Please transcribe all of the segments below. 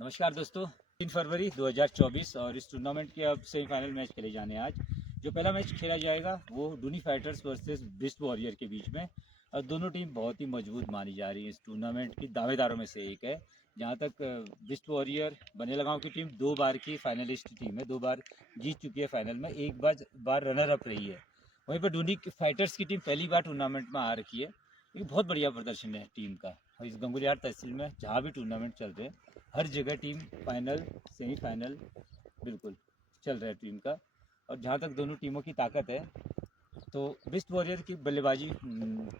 नमस्कार दोस्तों, 3 फरवरी 2024 और इस टूर्नामेंट के अब सेमीफाइनल मैच खेले जाने हैं। आज जो पहला मैच खेला जाएगा वो डूनी फाइटर्स वर्सेस बिस्ट वॉरियर के बीच में। और दोनों टीम बहुत ही मजबूत मानी जा रही है। इस टूर्नामेंट की दावेदारों में से एक है। जहां तक बिस्ट वॉरियर बनेला गांव की टीम 2 बार की फाइनलिस्ट टीम है, 2 बार जीत चुकी है फाइनल में, एक बार रनर अप रही है। वहीं पर डूनी फाइटर्स की टीम पहली बार टूर्नामेंट में आ रखी है। एक बहुत बढ़िया प्रदर्शन है टीम का। और इस गंगुलियार तहसील में जहाँ भी टूर्नामेंट चल रहे हैं, हर जगह टीम फाइनल सेमीफाइनल बिल्कुल चल रहा है टीम का। और जहाँ तक दोनों टीमों की ताकत है, तो बिस्ट वॉरियर की बल्लेबाजी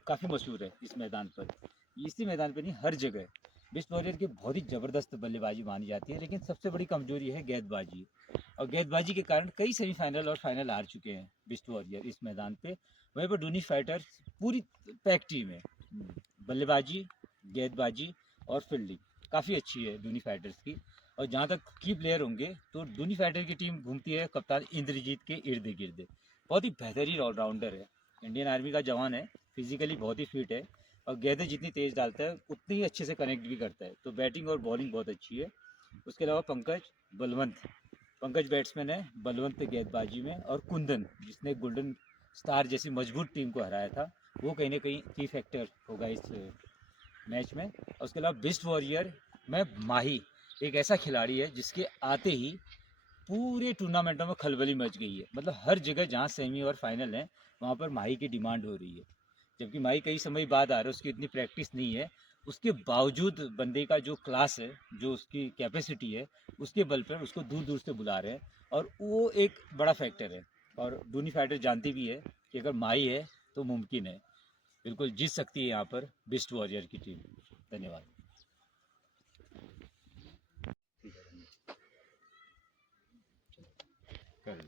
काफ़ी मशहूर है इस मैदान पर। इसी मैदान पर नहीं, हर जगह बिस्ट वॉरियर की बहुत ही ज़बरदस्त बल्लेबाजी मानी जाती है। लेकिन सबसे बड़ी कमजोरी है गेंदबाजी, और गेंदबाजी के कारण कई सेमीफाइनल और फाइनल हार चुके हैं बिस्ट वॉरियर इस मैदान पे। वहीं पर डूनी फाइटर्स पूरी पैक टीम है। बल्लेबाजी, गेंदबाजी और फील्डिंग काफ़ी अच्छी है डूनी फाइटर्स की। और जहाँ तक की प्लेयर होंगे, तो डूनी फाइटर की टीम घूमती है कप्तान इंद्रजीत के इर्द गिर्द। बहुत ही बेहतरीन ऑलराउंडर है, इंडियन आर्मी का जवान है, फिजिकली बहुत ही फिट है, और गेंदें जितनी तेज़ डालता है उतनी ही अच्छे से कनेक्ट भी करता है। तो बैटिंग और बॉलिंग बहुत अच्छी है। उसके अलावा पंकज बैट्समैन है, बलवंत गेंदबाजी में, और कुंदन जिसने गोल्डन स्टार जैसी मजबूत टीम को हराया था, वो कहीं ना कहीं की फैक्टर होगा इस मैच में। और उसके अलावा बिस्ट वॉरियर में माही एक ऐसा खिलाड़ी है जिसके आते ही पूरे टूर्नामेंटों में खलबली मच गई है। मतलब हर जगह जहाँ सेमी और फाइनल है, वहाँ पर माही की डिमांड हो रही है। जबकि माही कई समय बाद आ रहा है, उसकी इतनी प्रैक्टिस नहीं है, उसके बावजूद बंदे का जो क्लास है, जो उसकी कैपेसिटी है, उसके बल पर उसको दूर दूर से बुला रहे हैं। और वो एक बड़ा फैक्टर है। और डूनी फाइटर जानती भी है कि अगर माही है तो मुमकिन है, बिल्कुल जीत सकती है यहाँ पर बिस्ट वॉरियर की टीम। धन्यवाद। ट्रेल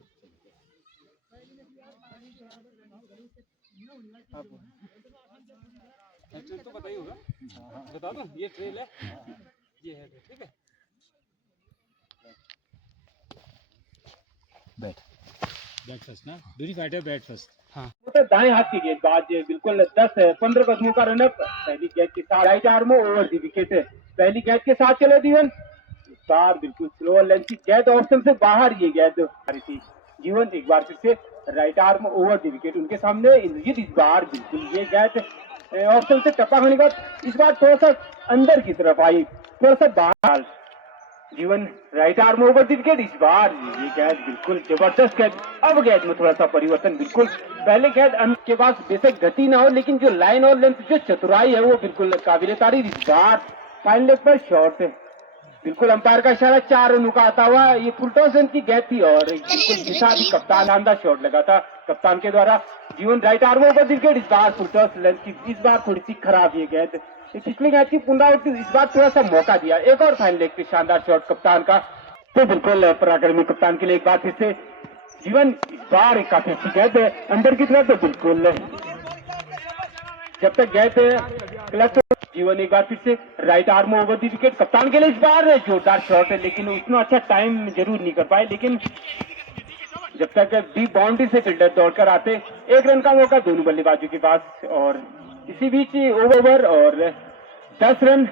तो पता ही होगा, बता दो। ये ट्रेल है, ये है, ठीक है। बैट फर्स्ट ना, डूनी फाइटर बैट फर्स्ट। हाँ, तो दाएं हाथ की गेंदबाज बिल्कुल 10-15 कदमों का रनअप पहली गेंद के साथ right arm over the wicket. पहली गेंद के साथ चले जीवन, बार बिल्कुल स्लो लेंथ की गेंद ऑप्शन से बाहर, ये गेंद आ रही थी। जीवन एक बार फिर से right arm over the wicket उनके सामने। इंद्रजीत इस बार बिल्कुल ये गेंद ऑप्शन से टप्पा खाने के बाद इस बार थोड़ा सा अंदर की तरफ आई, थोड़ा सा बाहर। जीवन right arm over the wicket, इस बार ये गेंद बिल्कुल जबरदस्त गेंद। अब गेंद में थोड़ा सा परिवर्तन, बिल्कुल पहले गेंद के पास बेशक गति ना हो, लेकिन जो लाइन और लेंथ, जो चतुराई है, वो बिल्कुल काबिल तारीफ। इस बार फाइन लेग पर शॉट, बिल्कुल अंपायर का इशारा 4 रनों का आता हुआ। ये फुल टॉस रन की गेंद थी और बिल्कुल दिशा भी कप्तान आंदा शॉट लगा था कप्तान के द्वारा। जीवन right arm over the wicket, इस बार फुल टॉस लेंथ की, इस बार थोड़ी सी खराब ये गेंद। पिछली मैच की पुनरावृत्ति, इस बार थोड़ा सा मौका दिया। एक और फाइन लेग पे शानदार शॉट कप्तान का, तो बिल्कुल पराक्रमी कप्तान के लिए एक बार फिर से जीवन इस बार एक काफी अच्छी गेंद अंदर की तरफ। तो बिल्कुल जब तक गेंद क्लच, जीवन एक बार फिर से right arm over the wicket कप्तान के लिए, इस बार जोरदार शॉट है, लेकिन उतना अच्छा टाइम जरूर नहीं कर पाए। लेकिन जब तक डीप बाउंड्री से फील्डर दौड़कर आते, 1 रन का मौका दोनों बल्लेबाजों के पास। और इसी बीच ओवर और 10 रन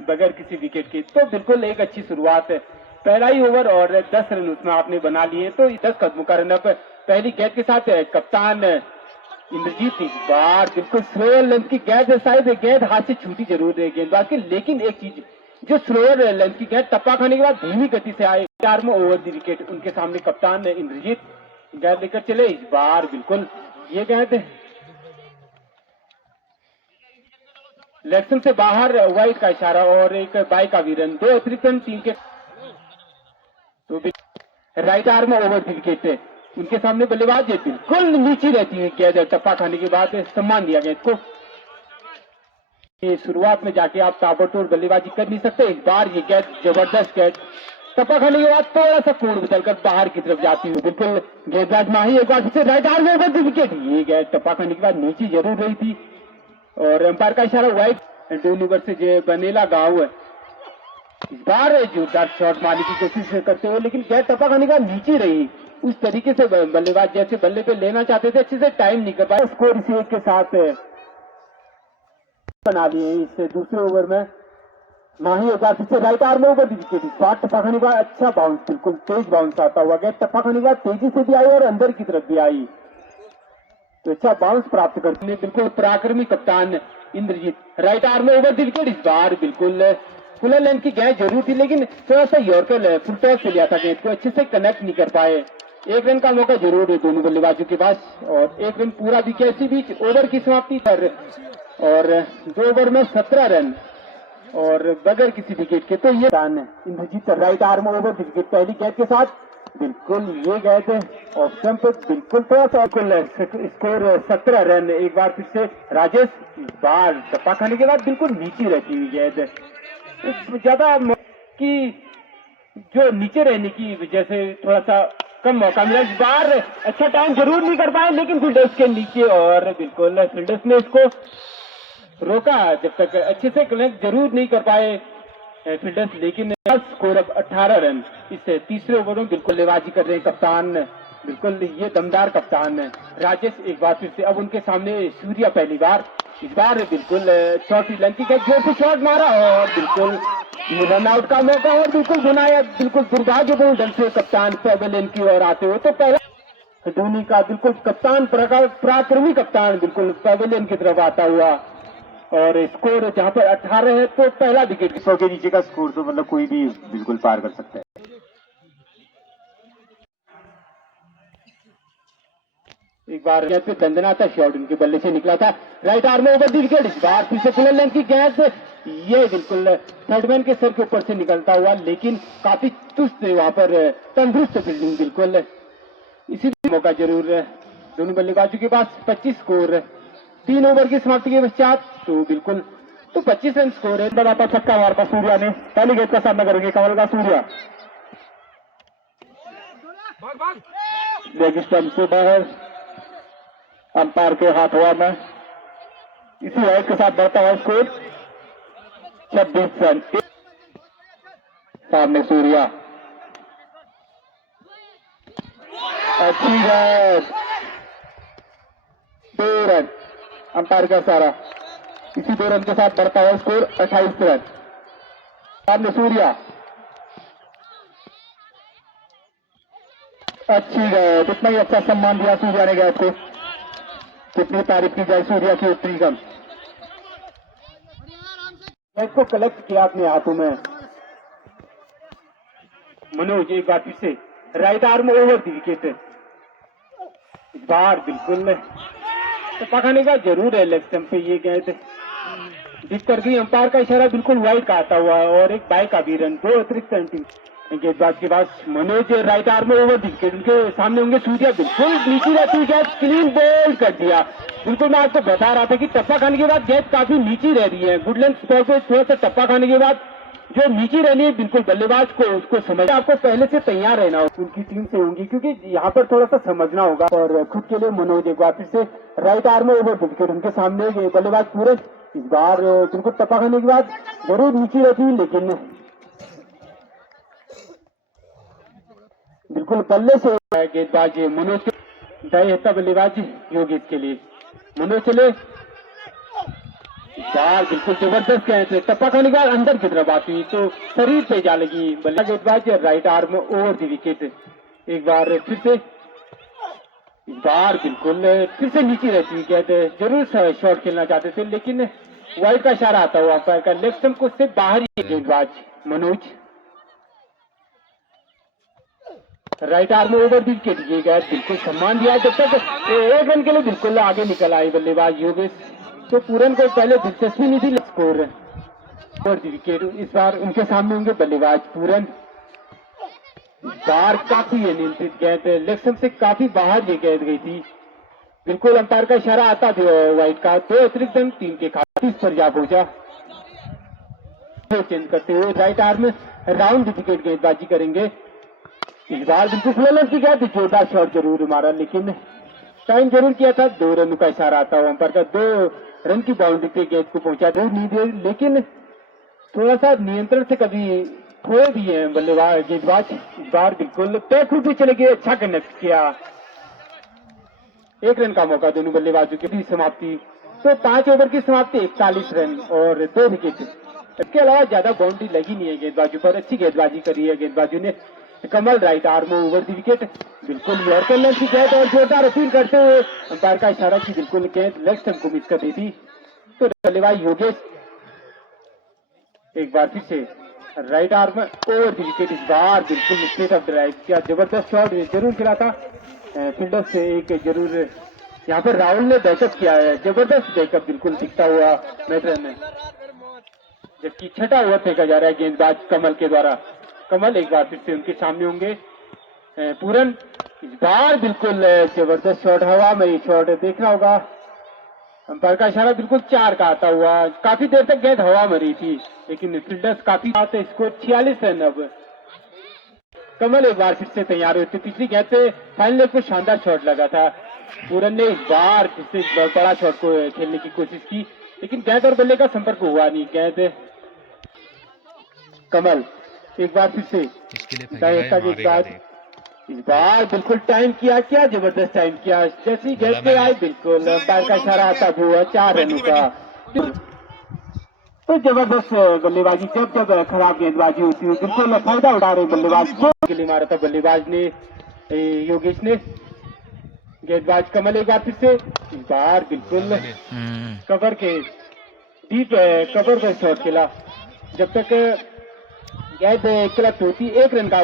बगैर किसी विकेट के, तो बिल्कुल एक अच्छी शुरुआत है। पहला ही ओवर और 10 रन उसमें आपने बना लिए, तो 10 कदमों का रनअप पहली गेंद के साथ कप्तान इंद्रजीत। इस बार बिल्कुल स्लोअर लेंथ की गेंद है, शायद गेंद हाथ से छूटी जरूर है गेंदबाज की, लेकिन एक चीज, जो स्लोअर लेंथ की गेंद टप्पा खाने के बाद धीमी गति से आए, 4 में ओवर दी विकेट उनके सामने कप्तान इंद्रजीत गेंद लेकर चले। इस बार बिल्कुल ये गेंद लेफ्ट से बाहर, वाइड का इशारा और एक बाई का भी रन, 2 अतिरिक्त रन टीम के। तो right arm over the wicket उनके सामने बल्लेबाज बिल्कुल नीचे रहती है गेंद, टप्पा खाने के बाद सम्मान दिया गया इसको। ये शुरुआत में जाके आप ताबड़तोड़ बल्लेबाजी कर नहीं सकते। इस बार ये गेंद जबरदस्त गेंद, टप्पा खाने के बाद थोड़ा सा कोण बदलकर बाहर की तरफ जाती है। बिल्कुल गेंदबाज माही एक बार फिर right arm over the wicket, ये गेंद टप्पा खाने के बाद नीचे जरूर रही थी और अंपायर का इशारा वाइड। डूनीवर से जो बनेला गांव है, इस बार जोरदार शॉट मारने की कोशिश करते हुए, लेकिन गेंद टप्पा खाने का नीचे रही। उस तरीके से बल्लेबाज जैसे बल्ले पे लेना चाहते थे, अच्छे से टाइम नहीं कर पाए। स्कोर इसी एक के साथ बना लिए इस दूसरे ओवर में। माही एक बार फिर से राइट आर्म में ओवर दी विकेट, शॉट टप्पा खाने का अच्छा बाउंस, बिल्कुल तेज बाउंस आता हुआ गया, टप्पा खाने का तेजी से भी आई और अंदर की तरफ भी आई, तो अच्छा बाउंस प्राप्त करते हैं बिल्कुल पराक्रमी कप्तान इंद्रजीत। राइट आर्म में ओवर दी विकेट, इस बार बिल्कुल फुल लेंथ की गेंद जरूर थी लेकिन थोड़ा सा यॉर्कर फुल टॉस से लिया था गेंद को, अच्छे से कनेक्ट नहीं कर पाए। एक रन का मौका जरूर है दोनों बल्लेबाजों के पास और एक रन पूरा भी कैसी बीच ओवर की समाप्ति पर और 2 ओवर में 17 रन और बगैर किसी विकेट के, तो ये Indrajit right arm over wicket पहली गेंद के साथ, बिल्कुल ये गेंद ऑफ स्टंप पे बिल्कुल थोड़ा सा स्कोर 17 रन। एक बार फिर से राजेश, इस बार टप्पा खाने के बाद बिल्कुल नीचे रहती हुई गेंद, ज्यादा की जो नीचे रहने की वजह से थोड़ा सा कम मौका मिला। इस बार अच्छा टाइम जरूर नहीं कर पाए लेकिन फील्डर्स के नीचे और बिल्कुल फील्डर्स ने इसको रोका जब तक अच्छे से कनेक्ट जरूर नहीं कर पाए फील्डर्स, लेकिन स्कोर अब 18 रन। इस तीसरे ओवर में बिल्कुल बल्लेबाजी कर रहे हैं कप्तान, बिल्कुल ये दमदार कप्तान राजेश। एक बार फिर से अब उनके सामने सूर्या पहली बार, इस बार बिल्कुल चौथी रन की जोर से शॉट मारा और बिल्कुल रन आउट का मौका और बिल्कुल बनाया, बिल्कुल दुर्भाग्यपूर्ण ढंग से कप्तान पेवेलियन की ओर आते हुए, तो पहला धोनी का बिल्कुल कप्तान पराक्रमी कप्तान बिल्कुल पेवेलियन की तरफ आता हुआ और स्कोर जहां पर 18 है तो पहला विकेट 100 के नीचे का स्कोर तो मतलब कोई भी बिल्कुल पार कर सकता है। एक बार गेंद पे दंदना था शॉट उनके बल्ले से निकला था, राइट आर्म में ओवर दी विकेट, इस बार फिर से फुल लेंथ की गेंद, ये बिल्कुल थर्डमैन के सर के ऊपर से निकलता हुआ लेकिन काफी चुस्त वहां पर तंदुरुस्त फील्डिंग, बिल्कुल इसी मौका जरूर दोनों बल्लेबाजों के पास। 25 स्कोर 3 ओवर की समाप्ति के पश्चात, तो बिल्कुल तो 25 रन स्कोर है। लगातार छक्का मारता सूर्या ने, पहली गेंद का सामना करेंगे कमल का सूर्या, लेग स्टंप से बाहर, अंपायर के हाथ हवा में, इसी वाइड के साथ बढ़ता है स्कोर 26 रन। सामने सूर्या, अच्छी गेंद, 2 रन, अंपायर का सारा, इसी 2 रन के साथ बढ़ता है स्कोर 28 रन। सामने सूर्या, अच्छी गेंद, इतना ही अच्छा सम्मान दिया सूर्या ने गेंद को, कितनी तारीफ की जाए सूर्या की उतनी कम। गेंद को कलेक्ट किया अपने हाथों में मनोज, एक बार फिर से right arm over the wicket, इस बार बिल्कुल तो पकड़ने का जरूर है लेग स्टंप पे ये गेंद डिप कर गई, अंपायर का इशारा बिल्कुल वाइड का आता हुआ और एक बाई का भी रन, 2 अतिरिक्त रन गेंदबाज के पास। मनोज राइट आर्म में ओवर दी विकेट, उनके सामने होंगे सूर्या, बिल्कुल नीचे रहती हुई गेंद क्लीन बोल्ड कर दिया। बिल्कुल मैं आपको बता रहा था कि टप्पा खाने के बाद गेंद काफी नीचे रह रही है, गुड लेंथ स्कोर पे थोड़ा सा टप्पा खाने के बाद जो नीचे रहनी है बिल्कुल बल्लेबाज को उसको समझ आपको पहले से तैयार रहना होगा, उनकी टीम से होंगी क्योंकि यहाँ पर थोड़ा सा समझना होगा। और खुद के लिए मनोज एक बार फिर से राइट आर्म में ओवर विकेट, उनके सामने बल्लेबाज सूरज, इस बार बिल्कुल टप्पा खाने के बाद जरूर नीचे रहती लेकिन बिल्कुल बल्ले से गेंदबाज मनोज के दाएं बल्लेबाज योगेश के लिए मनोज चले, बाल बिल्कुल जबरदस्त गेंद से टप्पा खाने के बाद अंदर की तरफ आती तो शरीर पे जा लगी बल्लेबाज गेंदबाज right arm over the wicket. एक बार फिर से इस बार बिल्कुल फिर से नीचे रहती गेंद, जरूर शॉट खेलना चाहते थे लेकिन वाइड का इशारा आता हुआ अंपायर का, लेग स्टंप को उससे बाहर ही गेंदबाज Manoj right arm over the wicket, ये गेंद बिल्कुल सम्मान दिया जब तक 1 रन के लिए बिल्कुल आगे निकल आई बल्लेबाज योगेश, तो पूरन को पहले दिलचस्पी नहीं थी स्कोर ओवर दी विकेट। इस बार उनके सामने होंगे बल्लेबाज पूरन, इस बार काफी नियंत्रित गेंद, लेग स्टंप से काफी बाहर ये गेंद गई थी, बिल्कुल अंपायर का इशारा आता था वाइड का, 2 अतिरिक्त रन टीम के खाते पर जा पहुंचा। चेंज करते हुए राइट आर्म राउंड विकेट गेंदबाजी करेंगे, इस बार बिल्कुल फुल की गेंद, जोरदार शॉट जरूर मारा लेकिन टाइम जरूर किया था, 2 रन का इशारा आता हुआ अंपायर का, 2 रन की बाउंड्री पे गेंद को पहुंचा जरूर नहीं दे लेकिन थोड़ा सा नियंत्रण से कभी खोए भी है बल्लेबाज गेंदबाज। इस बार बिल्कुल पैक भी चले गए, अच्छा कनेक्ट किया, 1 रन का मौका दोनों बल्लेबाजों की भी समाप्ति, तो 5 ओवर की समाप्ति 41 रन और 2 विकेट। इसके अलावा ज्यादा बाउंड्री लगी नहीं है गेंदबाजी पर, अच्छी गेंदबाजी करी है गेंदबाजी ने। Kamal right arm over the wicket, बिल्कुल यॉर्कर लेंथ की गेंद और जोरदार अपील करते हुए अंपायर का इशारा की बिल्कुल गेंद लेग स्टंप को मिस कर दी थी। तो बल्लेबाज योगेश एक बार फिर से right arm over the wicket, इस बार बिल्कुल स्ट्रेट ऑफ ड्राइव किया, जबरदस्त शॉट जरूर खेला था फील्डर से, एक जरूर यहाँ पर राहुल ने बैकअप किया है, जबरदस्त बैकअप बिल्कुल दिखता हुआ मैटर में। जबकि छठा ओवर फेंका जा रहा है गेंदबाज कमल के द्वारा। कमल एक बार फिर से उनके सामने होंगे। पूरन इस बार बिल्कुल जबरदस्त शॉट, हवा में ये शॉट देखना होगा, अंपायर का इशारा बिल्कुल 4 का आता हुआ। काफी देर तक गेंद हवा में रही थी लेकिन फील्डर्स काफी आते, स्कोर 46 रन। अब कमल एक बार फिर से तैयार हुए थे, पिछली गेंद पे फाइनल लेग पे शानदार शॉट लगा था। पूरन ने इस बार फिर से बड़ा शॉट को खेलने की कोशिश की लेकिन गेंद और बल्ले का संपर्क हुआ नहीं। गेंद कमल एक बार फिर से इस बार बिल्कुल टाइम किया, क्या जबरदस्त टाइम किया, जैसी गेंद पे आई बिल्कुल अंपायर का इशारा आता हुआ 4 रनों का। तो जबरदस्त बल्लेबाजी, जब जब खराब गेंदबाजी होती है बिल्कुल फायदा उठा रहे बल्लेबाज के लिए मारा था बल्लेबाज ने योगेश ने। गेंदबाज कमल एक बार फिर से इस बार बिल्कुल कवर के डीप कवर पर शॉट खेला, जब तक गेंद क्लच होती 1 रन का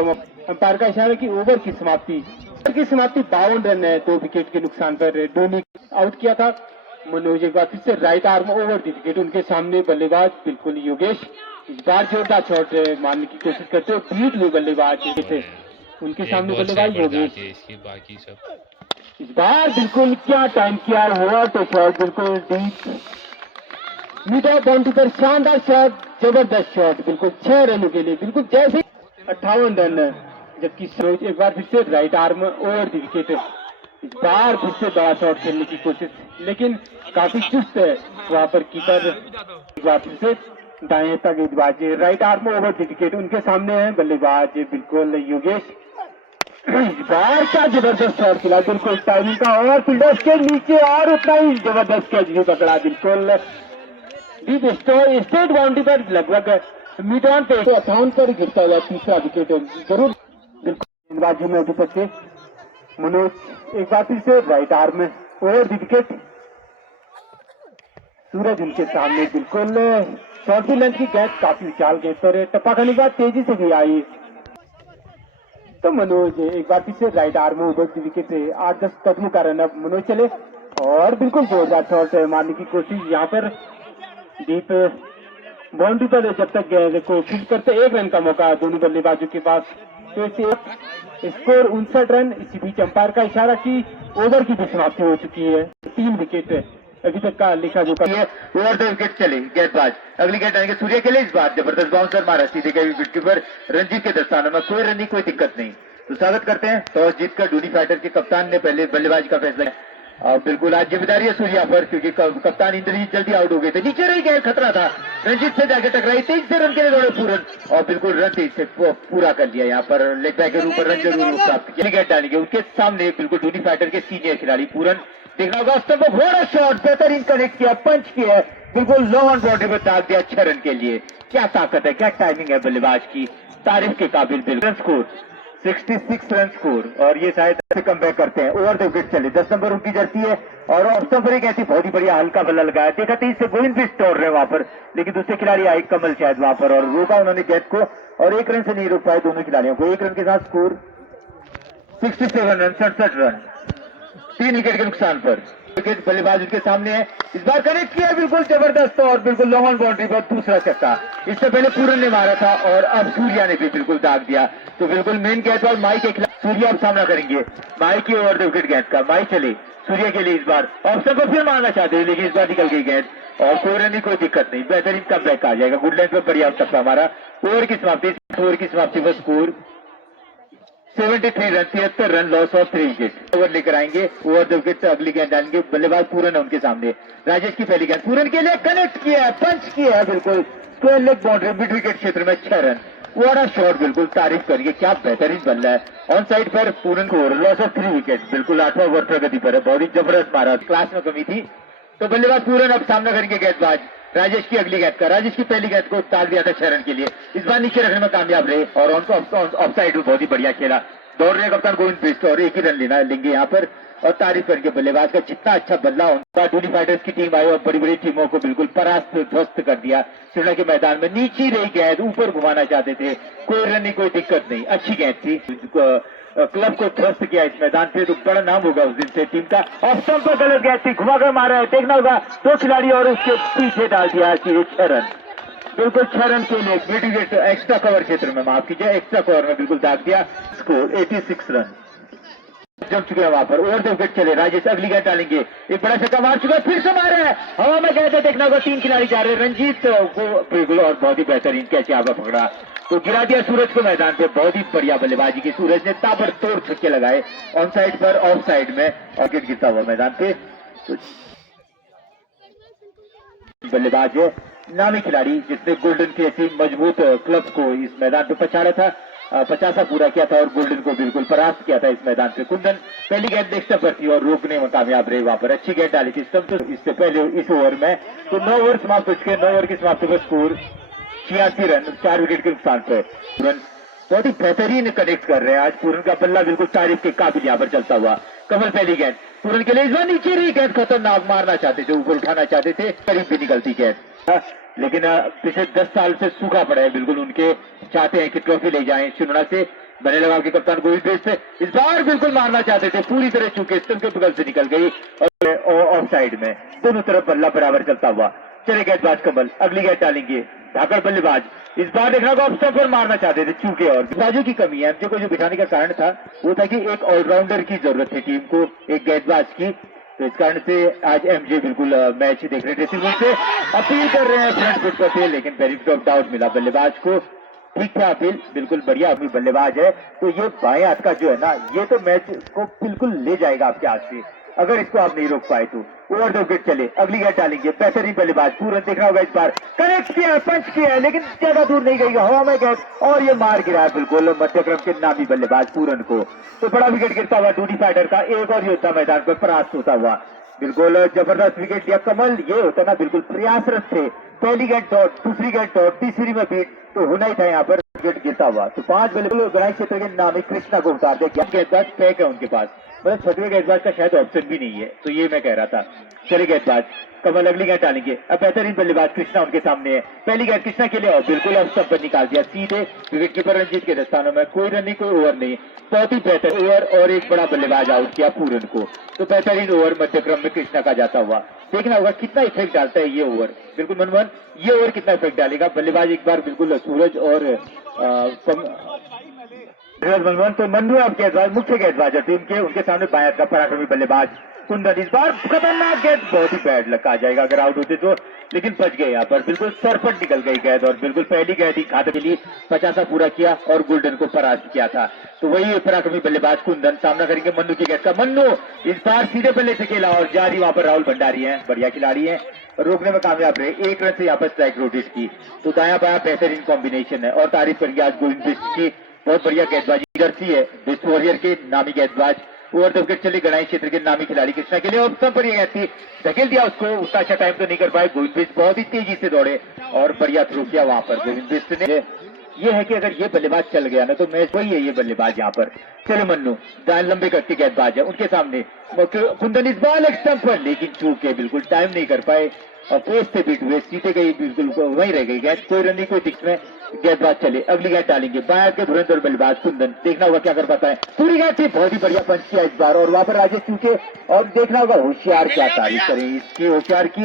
अंपायर का इशारा की ओवर की समाप्ति 52 रन है, 2 विकेट के नुकसान पर धोनी आउट किया था। मनोज एक बार फिर से right arm over the wicket, उनके सामने बल्लेबाज बिल्कुल योगेश इस बार जोरदार शॉट मारने की कोशिश करते हुए बीट हुए बल्लेबाज उनके सामने बल्लेबाज योगेश। इस बार बिल्कुल क्या टाइम किया हुआ, तो शॉट बिल्कुल डीप मिड ऑफ बाउंड्री पर शानदार शॉट, जबरदस्त शॉट बिल्कुल 6 रनों के लिए, बिल्कुल जैसे 58 रन। जबकि सरोज एक बार फिर से right arm over the wicket, इस बार फिर से बड़ा शॉट खेलने की कोशिश लेकिन काफी चुस्त है वहां पर कीपर। एक बार फिर से दाएं तक गेंदबाज right arm over the wicket, उनके सामने है बल्लेबाज बिल्कुल योगेश। इस बार क्या जबरदस्त शॉट खेला, बिल्कुल टाइमिंग का, और फील्डर्स के नीचे और उतना ही जबरदस्त कैच भी पकड़ा, बिल्कुल डीप स्टेट बाउंड्री पर लगभग मिड ऑन पे 58 पर गिरता हुआ तीसरा विकेट जरूर बिल्कुल गेंदबाजी में अभी तक से। मनोज एक बार फिर से right arm over the wicket, Suraj उनके सामने बिल्कुल शॉर्ट लेंथ की गेंद, काफी विशाल गेंद पर टप्पा खाने के बाद तेजी से भी आई। तो मनोज एक बार फिर से right arm over the wicket, 8-10 कदमों का रन अब मनोज चले और बिल्कुल जोरदार शॉट मारने की कोशिश यहाँ पर डीप बाउंड्री पर, जब तक गेंद को फिट करते 1 रन का मौका दोनों बल्लेबाजों के पास। तो इसे स्कोर 59 रन। इसी बीच अंपायर का इशारा की ओवर की भी समाप्ति हो चुकी है, 3 विकेट अभी तक का लिखा जोखा है। ओवर द विकेट चले गेंदबाज, अगली गेंद आएंगे सूर्य के लिए, इस बार जबरदस्त बाउंसर मारा सीधे गए विकेटकीपर रंजीत के दस्ताने में, कोई रन नहीं, कोई दिक्कत नहीं। तो स्वागत करते हैं, टॉस जीतकर डूनी फाइटर के कप्तान ने पहले बल्लेबाजी का फैसला किया। और बिल्कुल आज जिम्मेदारी है सूर्या पर, क्योंकि कप्तान इंद्रजीत जल्दी आउट हो गए थे, नीचे रही गए, खतरा था, रंजीत से जाके टकराई, 23 से रन के लिए दौड़े पूरन और बिल्कुल रन 23 से पूरा कर लिया। यहाँ पर लेग बैक के ऊपर रन जरूर प्राप्त किया। गेंद डालेंगे उनके सामने बिल्कुल डूनी फाइटर के सीनियर खिलाड़ी पूरन, देखना होगा स्तंभ, बड़ा शॉट बेहतरीन कनेक्ट किया, पंच किया, बिल्कुल लॉन्ग ऑन बाउंड्री पर दाग दिया 6 रन के लिए। क्या ताकत है, क्या टाइमिंग है बल्लेबाज की, तारीफ के काबिल। बिल्कुल स्कोर 66 रन स्कोर, और ये शायद कम बैक करते हैं। ओवर द विकेट चले, 10 नंबर उनकी जर्सी है और ऑफ स्टंपर एक ऐसी बहुत ही बढ़िया हल्का बल्ला लगाया, देखा 23 से गोविंद भी स्टोर रहे वहां पर, लेकिन दूसरे खिलाड़ी आई कमल शायद वहां पर और रोका उन्होंने गेंद को, और 1 रन से नहीं रोक पाए दोनों खिलाड़ियों को। 1 रन के साथ स्कोर 67 रन, 67 रन, 3 विकेट के नुकसान पर। विकेट बल्लेबाज उनके सामने है, इस बार कनेक्ट किया बिल्कुल जबरदस्त और बिल्कुल लॉन्ग ऑन बाउंड्री पर दूसरा छक्का। इससे पहले पूरन ने मारा था और अब सूर्या ने भी बिल्कुल दाग दिया। तो बिल्कुल मेन गेंदबाज माई के खिलाफ सूर्या अब सामना करेंगे माई की ओवर द विकेट गेंद का। माई चले सूर्या के लिए, इस बार ऑप्शन को फिर मारना चाहते हैं लेकिन इस बार निकल गई गेंद और कोई रन कोई दिक्कत नहीं, बेहतरीन कम बैक आ जाएगा। गुड लाइन पर बढ़िया छक्का हमारा। ओवर की समाप्ति, ओवर की समाप्ति पर score 73 run, 73 run, loss of 3 wicket. Over लेकर आएंगे ओवर द विकेट से, अगली गेंद डालेंगे बल्लेबाज पूरन है उनके सामने। राजेश की पहली गेंद पूरन के लिए, कनेक्ट किया है, पंच किया है, बिल्कुल square leg boundary mid wicket क्षेत्र में 6 रन। बड़ा शॉट, बिल्कुल तारीफ करिए, क्या बेहतरीन बल्ला है। ऑन साइड पर पूरन को लॉस ऑफ 3 विकेट, बिल्कुल 8वां ओवर प्रगति पर है, बहुत ही जबरदस्त मारा, क्लास में कमी थी। तो बल्लेबाज पूरन अब सामना करेंगे गेंदबाज राजेश की अगली गेंद का, राजेश की पहली गेंद को ताल दिया था 6 रन के लिए, इस बार नीचे रखने में कामयाब रहे और ऑफ साइड में बहुत ही बढ़िया खेला। दौड़ रहे कप्तान गोविंद बिष्ट और एक ही रन लेंगे यहाँ पर और तारीफ करके बल्लेबाज का जितना अच्छा बदला उनका। डूनी फाइटर्स की टीम आई और बड़ी बड़ी टीमों को बिल्कुल परास्त ध्वस्त कर दिया। श्रीलंका के मैदान में नीचे रही गेंद ऊपर घुमाना चाहते थे, कोई रन नहीं, कोई दिक्कत नहीं, अच्छी गेंद थी। क्लब को ध्वस्त किया इस मैदान पे तो बड़ा नाम होगा उस दिन से टीम का। ऑफ स्टंप पर गलत गेंद थी, घुमाकर मारा है, देखना होगा 2 खिलाड़ी और उसके पीछे डाल दिया 6 रन। बिल्कुल 6 रन के लिए मिडविकेट एक्स्ट्रा कवर क्षेत्र में, माफ कीजिए, एक्स्ट्रा कवर में बिल्कुल दाग दिया। स्कोर 86 रन जम चुके हैं वहां पर। ओवर द विकेट चले, राजेश अगली गेंद डालेंगे, एक बड़ा छक्का मार चुका है, फिर से मारा है, हवा में गए थे, देखना होगा 3 खिलाड़ी जा रहे हैं। रंजीत को बिल्कुल और बहुत ही बेहतरीन कैच यहाँ पर पकड़ा तो गिरा दिया सूरज को मैदान पे। बहुत ही बढ़िया बल्लेबाजी की, सूरज ने ताबड़तोड़ छक्के लगाए ऑन साइड पर, ऑफ साइड में, और विकेट गिरता हुआ मैदान पे। तो बल्लेबाज है नामी खिलाड़ी जिसने गोल्डन की ऐसी मजबूत क्लब को इस मैदान पे पछाड़ा था, 50 पूरा किया था और गोल्डन को बिल्कुल परास्त किया था इस मैदान पे। कुंदन पहली गेंद देखता पर थी और रोकने में कामयाब रहे वहां पर, अच्छी गेंद डाली थी स्टंप तो इससे पहले इस ओवर में। तो 9 ओवर समाप्त हो चुके, 9 ओवर की समाप्ति पर स्कोर 86 रन 4 विकेट के नुकसान पर। पूरन बहुत ही बेहतरीन कनेक्ट कर रहे हैं आज, पूरन का बल्ला बिल्कुल तारीफ के काबिल यहाँ पर चलता हुआ। कमल पहली गेंद पूरन के लिए, इस बार नीचे रही गेंद, खतरनाक मारना चाहते थे, ऊपर उठाना चाहते थे, करीब भी निकलती गेंद, लेकिन पिछले 10 साल से सूखा पड़ा है बिल्कुल। उनके चाहते हैं कि ट्रॉफी ले जाएं चुनौना से, बने लगा के कप्तान गोविंद बिष्ट से इस बार बिल्कुल मारना चाहते थे, पूरी तरह चूके स्टंप के बगल से निकल गई और ऑफ साइड में, दोनों तरफ बल्ला बराबर चलता हुआ। चले गेंदबाज कमल अगली गेंद डालेंगे, धाकड़ बल्लेबाज इस बार देखना होगा ऑफ स्टंप पर मारना चाहते थे, चूके और गेंदबाजों की कमी है। एमजे को जो बिठाने का कारण था वो था कि एक ऑलराउंडर की जरूरत थी टीम को, एक गेंदबाज की, तो इस कारण से आज एमजे बिल्कुल मैच देख रहे थे, से अपील कर रहे हैं फ्रंट फुट पर थे, लेकिन बेनिफिट ऑफ डाउट मिला बल्लेबाज को, ठीक था अपील, बिल्कुल बढ़िया अपनी बल्लेबाज है। तो ये बाएं हाथ का जो है ना, ये तो मैच को बिल्कुल ले जाएगा आपके हाथ से अगर इसको आप नहीं रोक पाए तो। ओवर द विकेट चले, अगली गेंद डालेंगे, बेहतरीन बल्लेबाज पूरन देखना होगा इस बार, कनेक्ट किया है, पंच किया है, लेकिन ज्यादा दूर नहीं गई, हवा में गेंद और ये मार गिरा है बिल्कुल मध्यक्रम के नामी बल्लेबाज पूरन को। तो बड़ा विकेट गिरता हुआ डूनी फाइटर का, एक और योद्धा मैदान पर परास्त होता हुआ। बिल्कुल जबरदस्त विकेट दिया कमल, ये होता ना बिल्कुल प्रयासरत थे, पहली गेंद डॉट, दूसरी गेंद डॉट, तीसरी में बीट, तो होना ही था यहाँ पर विकेट गिरता हुआ। तो 5 बल्लेबाज ग्रामीण क्षेत्र के नामी कृष्णा को उतार दिया, गेंदबाज पैक है उनके पास, मतलब 6वें गेंदबाज का शायद ऑप्शन भी नहीं है, तो ये मैं कह रहा था। चले गेंदबाज कमल अगली गेंद डालेंगे, अब बेहतरीन बल्लेबाज कृष्णा उनके सामने है, पहली गेंद कृष्णा के लिए और बिल्कुल अब स्टंप पर निकाल दिया सीधे विकेट कीपर रंजीत के दस्तानों में, कोई रन नहीं, कोई ओवर नहीं, बहुत ही बेहतर ओवर और एक बड़ा बल्लेबाज आउट किया पूरन को। तो बेहतरीन ओवर मध्यक्रम में कृष्णा का जाता हुआ, देखना होगा कितना इफेक्ट डालता है ये ओवर, बिल्कुल मनमोहन ये ओवर कितना इफेक्ट डालेगा। बल्लेबाज एक बार बिल्कुल सूरज और मनमोहन, तो मन्नू अब गेंदबाज मुख्य गेंदबाज है टीम के, उनके सामने बाएं हाथ का पराक्रमी बल्लेबाज कुंदन, इस बार खतरनाक गेंद, बहुत ही बैड लग आ जाएगा अगर आउट होते तो, लेकिन बच गए यहाँ पर, बिल्कुल सरपट निकल गई गेंद और बिल्कुल पहली गेंद ही खाते के लिए 50 पूरा किया और गोल्डन को परास्त किया था। तो वही पराक्रमी बल्लेबाज कुंदन सामना करेंगे मन्नू की गेंद का, मन्नू इस बार सीधे बल्ले से खेला और जारी वहां पर राहुल भंडारी है, बढ़िया खिलाड़ी है, रोकने में कामयाब रहे, 1 रन से यहाँ पर स्ट्राइक रोटेट की। तो दाया बाया बेहतरीन कॉम्बिनेशन है और तारीफ करेंगे आज गोविंद बिष्ट की, बहुत बढ़िया गेंदबाजी जर्सी है बिष्ट वॉरियर के नामी गेंदबाज। ओवर द विकेट चले गणाई क्षेत्र के नामी खिलाड़ी कृष्णा के लिए और सब पर यह थी, धकेल दिया उसको, उतना अच्छा टाइम तो नहीं कर पाए गोविंद बिष्ट, बहुत ही तेजी से दौड़े और बढ़िया थ्रो किया वहां पर गोविंद बिष्ट ने। ये है कि अगर ये बल्लेबाज चल गया ना तो मैच वही है ये बल्लेबाज यहाँ पर। चले मन्नू दाएं लंबे करती गेंदबाज है उनके सामने, कुंदन इस बार एक स्टंप पर, लेकिन चूक के बिल्कुल टाइम नहीं कर पाए और पेस से बीट हुए, सीटे गई बिल्कुल वहीं रह गई गेंद, कोई रन नहीं कोई टिक्स में। गेंदबाज चले अगली गेंद डालेंगे, बाहर के धुरंधर बल्लेबाज कुंदन, देखना होगा क्या कर पाता है, पूरी गेंद थी, बहुत ही बढ़िया पंच किया इस बार और वहां पर राजेश चूके और देखना होगा होशियार, क्या तारीफ करें इसकी होशियार की,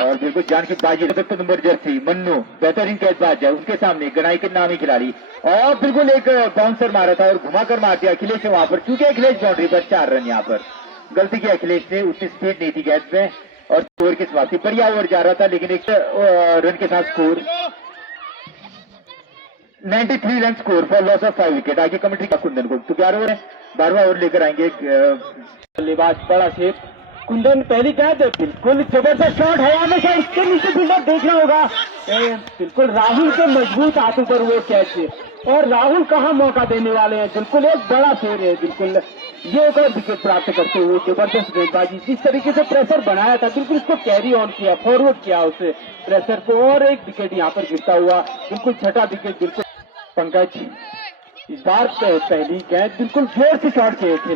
और बिल्कुल जान की बाजी नंबर जर्सी मन्नू बेहतरीन गेंदबाज है उनके सामने गणाई के नामी खिलाड़ी और बिल्कुल एक बाउंसर मारा था और घुमाकर मार दिया अखिलेश वहां पर, चूके अखिलेश बाउंड्री पर 4 रन यहाँ पर, गलती की अखिलेश ने, उतनी स्पीड नहीं थी गेंद में और स्कोर की समाप्ति, बढ़िया ओवर जा रहा था लेकिन एक रन के साथ score 93 run score for loss of 5 wicket. आगे कमेंट्री का कुंदन को, तो 11 ओवर है, 12वां ओवर लेकर आएंगे बल्लेबाज बड़ा शेर कुंदन, पहली गेंद बिल्कुल जबरदस्त शॉट हवा में से, इसके नीचे फील्डर देखना होगा, बिल्कुल राहुल के मजबूत हाथों पर वो कैच है और राहुल कहाँ मौका देने वाले हैं, बिल्कुल एक बड़ा शेर है, बिल्कुल ये एक और विकेट प्राप्त करते हुए जबरदस्त गेंदबाजी, जिस तरीके से प्रेशर बनाया था बिल्कुल उसको कैरी ऑन किया, फॉरवर्ड किया उस प्रेशर को, और एक विकेट यहाँ पर गिरता हुआ, बिल्कुल छठा विकेट। बिल्कुल पंकज इस बार पहली गेंद बिल्कुल जोर से शॉट किए थे,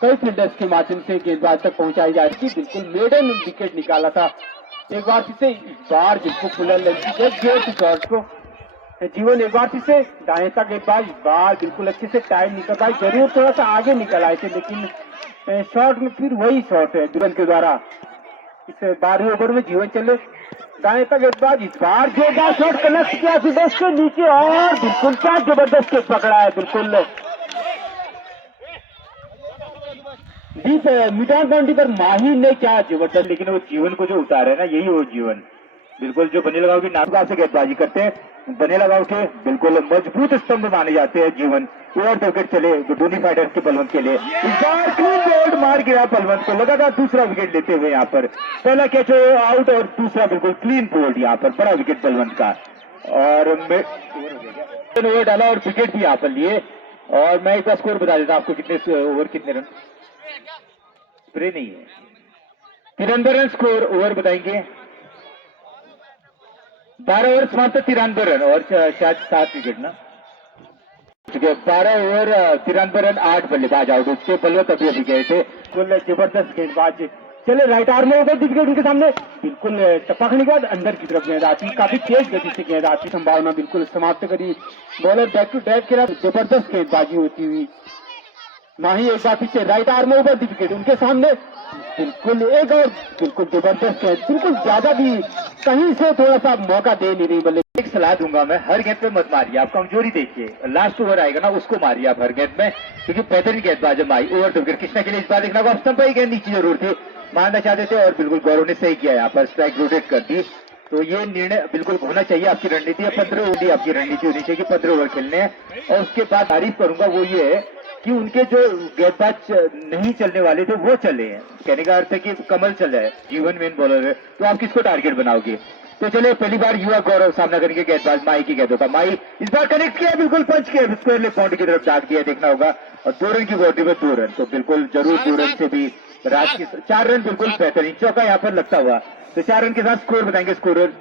कई फील्डर्स के माध्यम से गेंदबाज तक पहुंचाई जा रही थी, बिल्कुल मेडन विकेट निकाला था। एक बार फिर से इस बार बिल्कुल फुलर जोर से शॉट को जीवन, एक बार फिर से दाएं तक गेंदबाज इस बार बिल्कुल अच्छे से टाइम निकल पाए, जरूर थोड़ा सा आगे निकल आए थे, लेकिन शॉट में फिर वही शॉट है जीवन के द्वारा। इस 12वें ओवर में जीवन चले, दाएं तक गेंदबाज इस बार जोरदार शॉट कनेक्ट किया फिल्डर्स के नीचे, और बिल्कुल क्या जबरदस्त कैच पकड़ा है, बिल्कुल डीप मिड ऑन बाउंड्री पर माही ने क्या जबरदस्त, लेकिन वो जीवन को जो उतारे ना, यही वो जीवन बिल्कुल जो बने लगाव की नामगाह से गेंदबाजी करते हैं, बने लगाव के बिल्कुल मजबूत स्तंभ माने जाते हैं जीवन। ओवर विकेट चले डोनी फाइटर्स के बलवंत के लिए, इस बार क्लीन बोल्ड मार गिरा बलवंत को, लगातार दूसरा विकेट लेते हुए यहाँ पर पहला कैच आउट और दूसरा बिल्कुल क्लीन बोल्ड यहाँ पर, बड़ा विकेट बलवंत का, और ओवर डाला और विकेट भी यहाँ पर लिए। और मैं एक बार स्कोर बता देता आपको, कितने ओवर कितने रन, स्प्रे नहीं है, 93 रन स्कोर ओवर बताएंगे, 12 ओवर समाप्त 93 रन और शायद 7 विकेट ना, 12 ओवर 93 रन, 8 बल्लेबाज आउट, उसके बलवंत अभी अभी गए थे। बिल्कुल जबरदस्त गेंदबाज चले, राइट आर्म में होकर विकेट उनके सामने, बिल्कुल टपकने के बाद अंदर की तरफ गेंद आती, काफी तेज गति से गेंद आती, संभावना बिल्कुल समाप्त करी, बॉलर बैक टू बैक खेला, जबरदस्त गेंदबाजी होती हुई माही एक बार पीछे राइट आर्म ओवर विकेट उनके सामने, बिल्कुल एक और बिल्कुल जबरदस्त है, बिल्कुल ज्यादा भी कहीं से थोड़ा सा मौका दे नहीं रही बल्ले। एक सलाह दूंगा मैं, हर गेंद पे मत मारिए, आप कमजोरी देखिए, लास्ट ओवर आएगा ना उसको मारिए आप हर गेंद में, क्योंकि बेहतरीन गेंदबाज है माही। ओवर तो विकेट किसने के लिए इस बार देखना होगा, स्टंप पर गेंद नीचे जरूर थी, मारना चाहते थे, और बिल्कुल गौरव ने सही किया यहाँ पर, स्ट्राइक रोटेट कर दी, तो ये निर्णय बिल्कुल होना चाहिए आपकी रणनीति है, 15 ओवर आपकी रणनीति होनी चाहिए, 15 ओवर खेलने हैं। और उसके बाद तारीफ करूंगा वो ये है कि उनके जो गेंदबाज नहीं चलने वाले थे वो चले हैं, कहने का अर्थ है कि कमल चल रहा है, जीवन मेन बॉलर है, तो आप किसको टारगेट बनाओगे। तो चले पहली बार युवा गौरव सामना करेंगे गेंदबाज माही की गेंदों का, माही इस बार कनेक्ट किया, बिल्कुल पंच किया, स्क्वायर लेग बाउंड्री की तरफ दाग दिया, देखना होगा, और 2 रन की बाउंड्री में 2 रन, तो बिल्कुल जरूर 2 रन से भी राज की 4 रन बिल्कुल बेहतरीन, चौका यहाँ पर लगता हुआ, तो 4 रन के साथ स्कोर बताएंगे, स्कोरर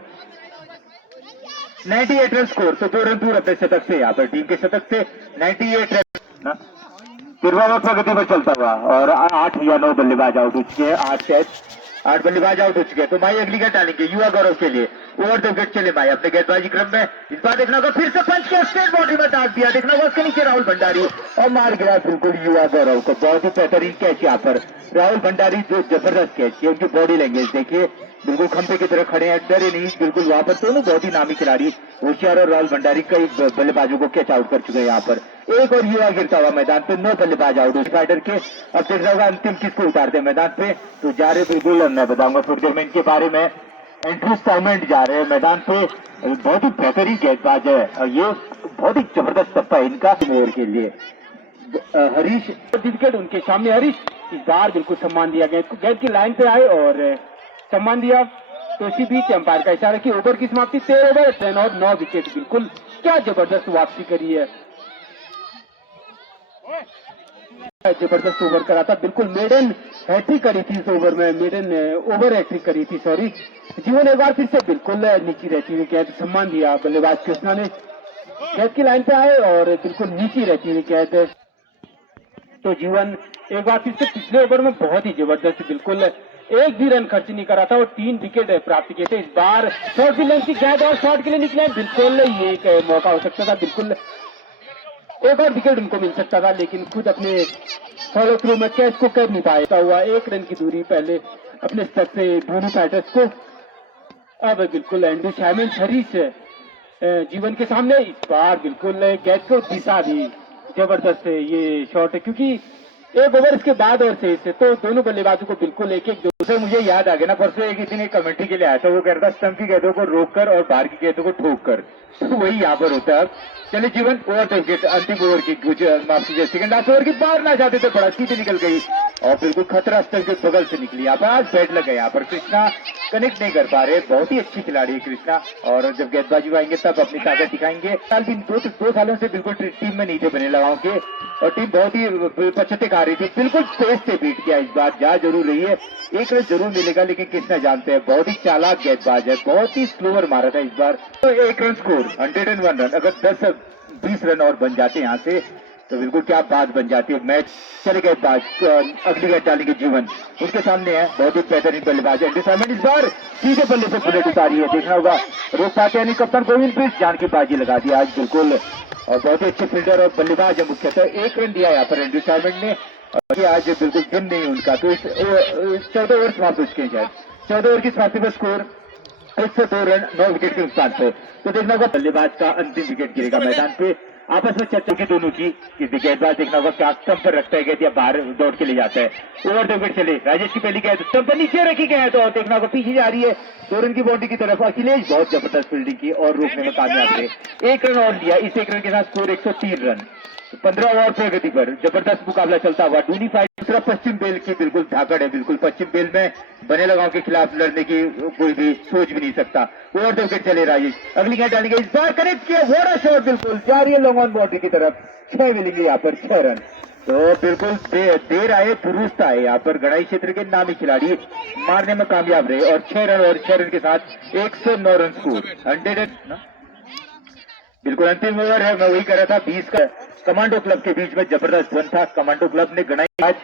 98 रन स्कोर, तो 2 रन दूर अपने शतक से, यहाँ पर टीम के शतक से 98 रन, तिरवा प्रगति पर चलता हुआ, और 8 या 9 बल्लेबाज आउट हो चुके हैं, 8 बल्लेबाज आउट हो चुके हैं, तो माही अगली गेंद डालेंगे युवा गौरव के लिए, ओवर द विकेट चले माही अपने गेंदबाजी क्रम में, इस बार देखना होगा फिर से पंच के स्ट्रेट बाउंड्री में दाग दिया, देखना होगा उसके नीचे राहुल भंडारी, और मार गिरा बिल्कुल युवा गौरव को, बहुत ही बेहतरीन कैच यहाँ पर राहुल भंडारी, जो जबरदस्त कैच है, उनकी बॉडी लैंग्वेज देखिए, बिल्कुल खंभे की तरह खड़े हैं, डरे नहीं, बिल्कुल वहां पर दोनों बहुत ही नामी खिलाड़ी होशियार और राहुल भंडारी कई बल्लेबाजों को कैच आउट कर चुके हैं यहाँ पर। एक और युवा गिरता हुआ मैदान पे, 9 बल्लेबाज आउट फाइटर के, अब देखना होगा अंतिम किसको उतारते हैं मैदान पे, तो जा रहे बिल्कुल मैं बताऊंगा थोड़ी देर में इनके बारे में। एंड्रू साइमंड जा रहे हैं मैदान पे, बहुत ही बेहतरीन गेंदबाज है, और ये बहुत ही जबरदस्त टप्पा है इनका ओवर के लिए। हरीश विकेट उनके सामने, हरीश इस बार बिल्कुल सम्मान दिया, गेंद की लाइन पे आए और सम्मान दिया, तो इसी बीच अंपायर का इशारा कि ओवर की समाप्ति 13 ओवर 10 और 9 विकेट, बिल्कुल क्या जबरदस्त वापसी करी है, जबरदस्त ओवर करा था, बिल्कुल मेडन हैट्रिक करी थी इस ओवर में, मेडन ओवर हैट्रिक करी थी, सॉरी। जीवन एक बार फिर से बिल्कुल नीची रहती हुई कैद, सम्मान दिया बल्लेबाज कृष्णा ने, कैद की लाइन पे आए और बिल्कुल नीची रहती हुई कैद, तो जीवन एक बार फिर से पिछले ओवर में बहुत ही जबरदस्त, बिल्कुल एक भी रन खर्च नहीं करा था और 3 विकेट प्राप्त किए थे। इस बार शॉर्ट की लेंथ की गेंद और शॉट के लिए निकले, बिल्कुल ये एक मौका हो सकता था, बिल्कुल एक और विकेट उनको मिल सकता था, लेकिन खुद अपने फॉलो थ्रू में कैच को कर नहीं पाया हुआ, 1 रन की दूरी पहले अपने स्तर से डोनी फाइटर्स को। अब बिल्कुल एंड्रू साइमंड हरीश जीवन के सामने, इस बार बिल्कुल कैच को दिशा दी, जबरदस्त ये शॉट है, क्योंकि एक ओवर इसके बाद और से तो दोनों बल्लेबाजों को बिल्कुल एक दूसरे, मुझे याद आ गया ना, परसों एक किसी ने कमेंट्री के लिए आया था, वो कह रहा था स्टंप की गेंदों को रोक कर और बाहर की गेंदों को ठोक कर, तो वही यहाँ पर होता है। चलिए जीवन ओवर द विकेट, अंतिम ओवर की कुछ माफी सेकंड लास्ट ओवर की बाहर ना जाते तो बड़ा सीधे निकल गई, और बिल्कुल खतरा स्थल के बगल से निकली। यहाँ पर आज बैट लग गए, यहाँ पर कृष्णा कनेक्ट नहीं कर पा रहे। बहुत ही अच्छी खिलाड़ी है कृष्णा, और जब गेंदबाजी में आएंगे तब अपनी ताकत दिखाएंगे। साल भी दो सालों से बिल्कुल टीम में नहीं थे बने लगाओ के, और टीम बहुत ही पछते खा रही थी। बिल्कुल तेज से बीट किया इस बार, जा जरूर रही है, एक रन जरूर मिलेगा, लेकिन कृष्णा जानते हैं बहुत ही चालाक गेंदबाज है, बहुत ही स्लोअर मारा था इस बार। तो 1 रन स्कोर, 101 रन। अगर 10-20 रन और बन जाते यहाँ से तो बिल्कुल क्या बात बन जाती है। मैच चले गए बाद, अगली गेंद डालेंगे जीवन, उनके सामने है बहुत ही बेहतरीन बल्लेबाज है। इस बार सीधे बल्ले से बुलेट उतारी है, देखना होगा रोक पाते यानी कप्तान गोविंद प्रीत जान की बाजी लगा दी आज बिल्कुल, और बहुत ही अच्छे फील्डर और बल्लेबाज है मुख्यतः। 1 रन दिया यहाँ पर एंड्रू साइमंड ने, और आज बिल्कुल दिन नहीं उनका। तो इस 14 ओवर समाप्त हो चुके हैं शायद, 14 ओवर की समाप्ति पर स्कोर 102 रन 9 विकेट के नुकसान पे। तो देखना होगा बल्लेबाज का अंतिम विकेट गिरेगा मैदान पे। आपस में चर्चा की दोनों की कि गेंदबाज देखना होगा क्या स्टंप पर रखता है गेंद या बाहर दौड़ के ले जाता है। ओवर 2 विकेट चले, राजेश की पहली गेंद स्टंप पर नीचे रखी गई है, तो देखना होगा पीछे जा रही है 2 रन की बाउंड्री की तरफ। अखिलेश बहुत जबरदस्त फील्डिंग की और रोकने में कामयाब रहे। 1 रन और लिया, इस 1 रन के साथ स्कोर 103 रन। 15 ओवर प्रगति पर जबरदस्त मुकाबला चलता हुआ डूनी फाइट। दूसरा पश्चिम बेल की बिल्कुल धाकड़ है, बिल्कुल पश्चिम बेल में बने लगाओ के खिलाफ लड़ने की कोई भी सोच भी नहीं सकता। ओवर 2 विकेट चले राजेश, अगली गेंद डालेंगे, इस बार कनेक्ट किया, बड़ा शॉट बिल्कुल जा रही है लॉन्ग ऑन बाउंड्री की तरफ। 6 मिलेंगे यहाँ पर, 6 रन। तो बिल्कुल देर आए दुरुस्त आए, यहाँ पर गढ़ाई क्षेत्र के नामी खिलाड़ी मारने में कामयाब रहे, और 6 रन, और 6 रन के साथ 109 रन स्कोर। 100 बिल्कुल अंतिम ओवर है, मैं वही कर रहा था। 20 का कमांडो क्लब के बीच में जबरदस्त वन था। कमांडो क्लब ने गणाई आज,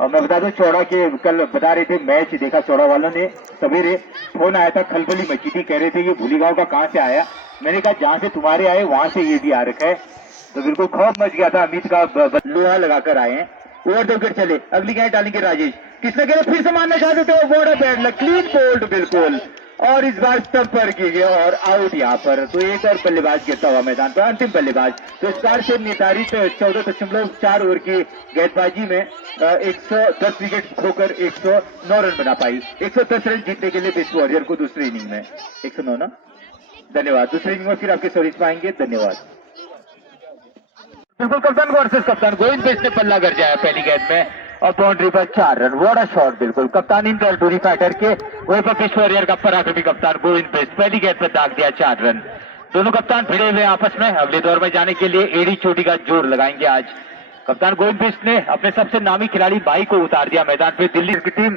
और मैं बता दूं चौड़ा के कल बता रहे थे मैच देखा चौड़ा वालों ने, सवेरे फोन आया था, खलबली मची थी, कह रहे थे ये भूली गांव का कहां से आया। मैंने कहा जहां से तुम्हारे आए वहां से ये भी आ रखा है। तो बिल्कुल खौफ मच गया था, अमित का लोहा लगाकर आए हैं। ओवर 2 विकेट चले, अगली गेंद डालेंगे राजेश, किसने कह फिर से मारना चाहते थे, बड़ा बैड लग, क्लीन बोल्ड बिल्कुल, और इस बार स्टंप पर कीजिए और आउट यहाँ पर। तो एक और बल्लेबाज गिरता हुआ मैदान पर, अंतिम बल्लेबाज। तो इस बार से निर्धारित 14.4 ओवर की गेंदबाजी में 110 विकेट खोकर 109 रन बना पाई। 110 रन जीतने के लिए बिस्ट वॉरियर को दूसरी इनिंग में 109 ना, धन्यवाद। दूसरी इनिंग में फिर आपके सर्विस पाएंगे, धन्यवाद। बिल्कुल कप्तान वर्सेस कप्तान गोविंद बेस ने पल्ला कर जाया पहली गेंद में, और बाउंड्री पर 4 रन। बड़ा शॉट बिल्कुल कप्तान इंटर डूनी फाइटर के, वहीं पर विश्व वॉरियर का पराक्रमी कप्तान गोविंद बेस पहली गेंद पर दाग दिया 4 रन। दोनों कप्तान भिड़े हुए आपस में, अगले दौर में जाने के लिए एड़ी चोटी का जोर लगाएंगे आज। कप्तान गोविंद बेस ने अपने सबसे नामी खिलाड़ी भाई को उतार दिया मैदान पे। दिल्ली की टीम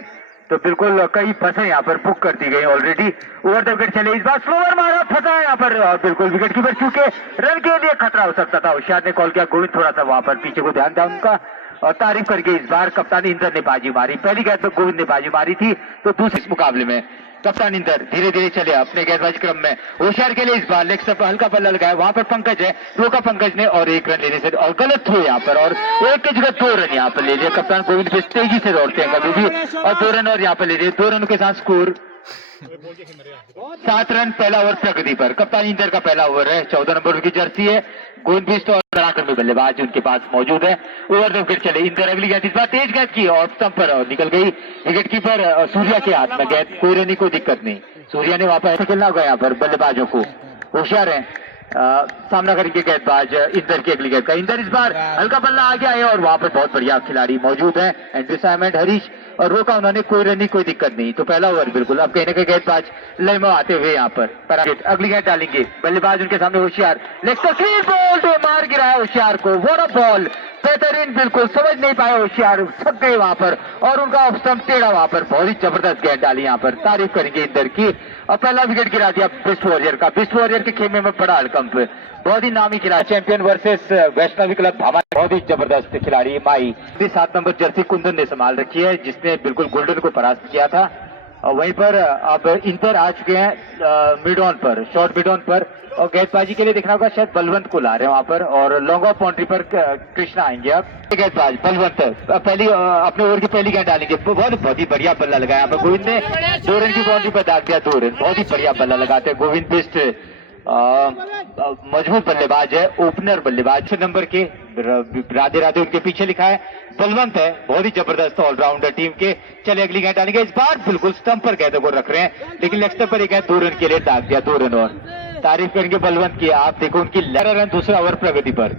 तो बिल्कुल कई फंसे यहाँ पर बुक कर दी गई ऑलरेडी। ओवर 2 विकेट चले, इस बार स्लोअर मारा, फंसा यहाँ पर, और बिल्कुल विकेट कीपर चूके रन के लिए खतरा हो सकता था। होशियार ने कॉल किया, गोविंद थोड़ा सा वहां पर पीछे को ध्यान था उनका, और तारीफ करके इस बार कप्तान इंदर ने बाजी मारी। पहली गेंद पर गोविंद ने बाजी मारी थी, तो दूसरे मुकाबले में कप्तान इंदर धीरे धीरे चले अपने गेंदबाजी क्रम में। होशियार के लिए इस बार लेग स्टंप पर हल्का बल्ला लगाया, वहां पर पंकज है, रोका पंकज ने, और 1 रन लेने से, और गलत थ्रो यहाँ पर, और 1 की जगह 2 रन यहाँ पर ले लिया। कप्तान गोविंद बेस तेजी से दौड़ते हैं कभी भी, और 2 रन और यहाँ पर ले लिए। 2 रनों के साथ स्कोर 7 रन पहला ओवर प्रगति पर। कप्तान इंदर का पहला ओवर है, 14 नंबर की जर्सी है, गोविंद बिष्ट और पराक्रमी बल्लेबाज उनके पास मौजूद है। ओवर 2 विकेट चले, इंदर अगली गेंद, इस बार तेज गेंद की और स्टंप पर निकल गई। विकेट कीपर सूर्या के हाथ में गेंद, कोई रन कोई दिक्कत नहीं। सूर्या ने वापस खेलना होगा यहाँ पर बल्लेबाजों को, होशियार है, सामना करेंगे गेंदबाज इंदर की अगली गेंद का। इंदर इस बार हल्का बल्ला आ गया है, और वहां पर बहुत बढ़िया खिलाड़ी मौजूद है, एंड्रू साइमंड, हरीश, और रोका उन्होंने, कोई रन कोई दिक्कत नहीं। तो पहला ओवर बिल्कुल अब कहने के गेंदबाज लाइन में आते हुए यहाँ पर अगली गेंद डालेंगे, बल्लेबाज उनके सामने होशियार, लेफ्ट बॉल मार गिराया होशियार को, वो बॉल बेहतरीन, बिल्कुल समझ नहीं पाए होशियार, थक गए वहां पर, और उनका ऑफ स्टंप टेढ़ा वहां पर, बहुत ही जबरदस्त गेंद डाली यहाँ पर, तारीफ करेंगे इंदर की। और पहला विकेट गिरा दिया बिस्ट वॉरियर का। बिस्ट वॉरियर के खेमे में बड़ा हड़कंप, बहुत ही नामी खिलाड़ी, चैंपियन वर्सेस वैष्णवी क्लब भावा, बहुत ही जबरदस्त खिलाड़ी माई। 7 नंबर जर्सी कुंदन ने संभाल रखी है, जिसने बिल्कुल गोल्डन को परास्त किया था। और वहीं पर अब इंदर आ चुके हैं मिड ऑन पर, शॉर्ट मिड ऑन पर, और गेंदबाजी के लिए देखना होगा शायद बलवंत को ला रहे हैं वहां पर, और लॉन्ग ऑफ बाउंड्री पर कृष्णा आएंगे। अब गेंदबाज बलवंत पहली अपने ओवर की पहली गेंद डालेंगे, बहुत ही बढ़िया बल्ला लगाया गोविंद ने, 2 रन की बाउंड्री पर दाग दिया 2 रन, बहुत ही बढ़िया बल्ला लगाते हैं गोविंद बिष्ट। मजबूत बल्लेबाज है, ओपनर बल्लेबाज, 6 नंबर के, राधे राधे उनके पीछे लिखा है, बलवंत है, बहुत ही जबरदस्त ऑलराउंडर टीम के। चले अगली गेंद डालेंगे, इस बार बिल्कुल स्टंप पर गेंदों को रख रहे हैं, लेकिन लेग स्टंप पर एक गेंद 2 रन के लिए दाग दिया, 2 रन। और तारीफ करेंगे बलवंत की, आप देखो उनकी 11 रन दूसरा ओवर प्रगति पर।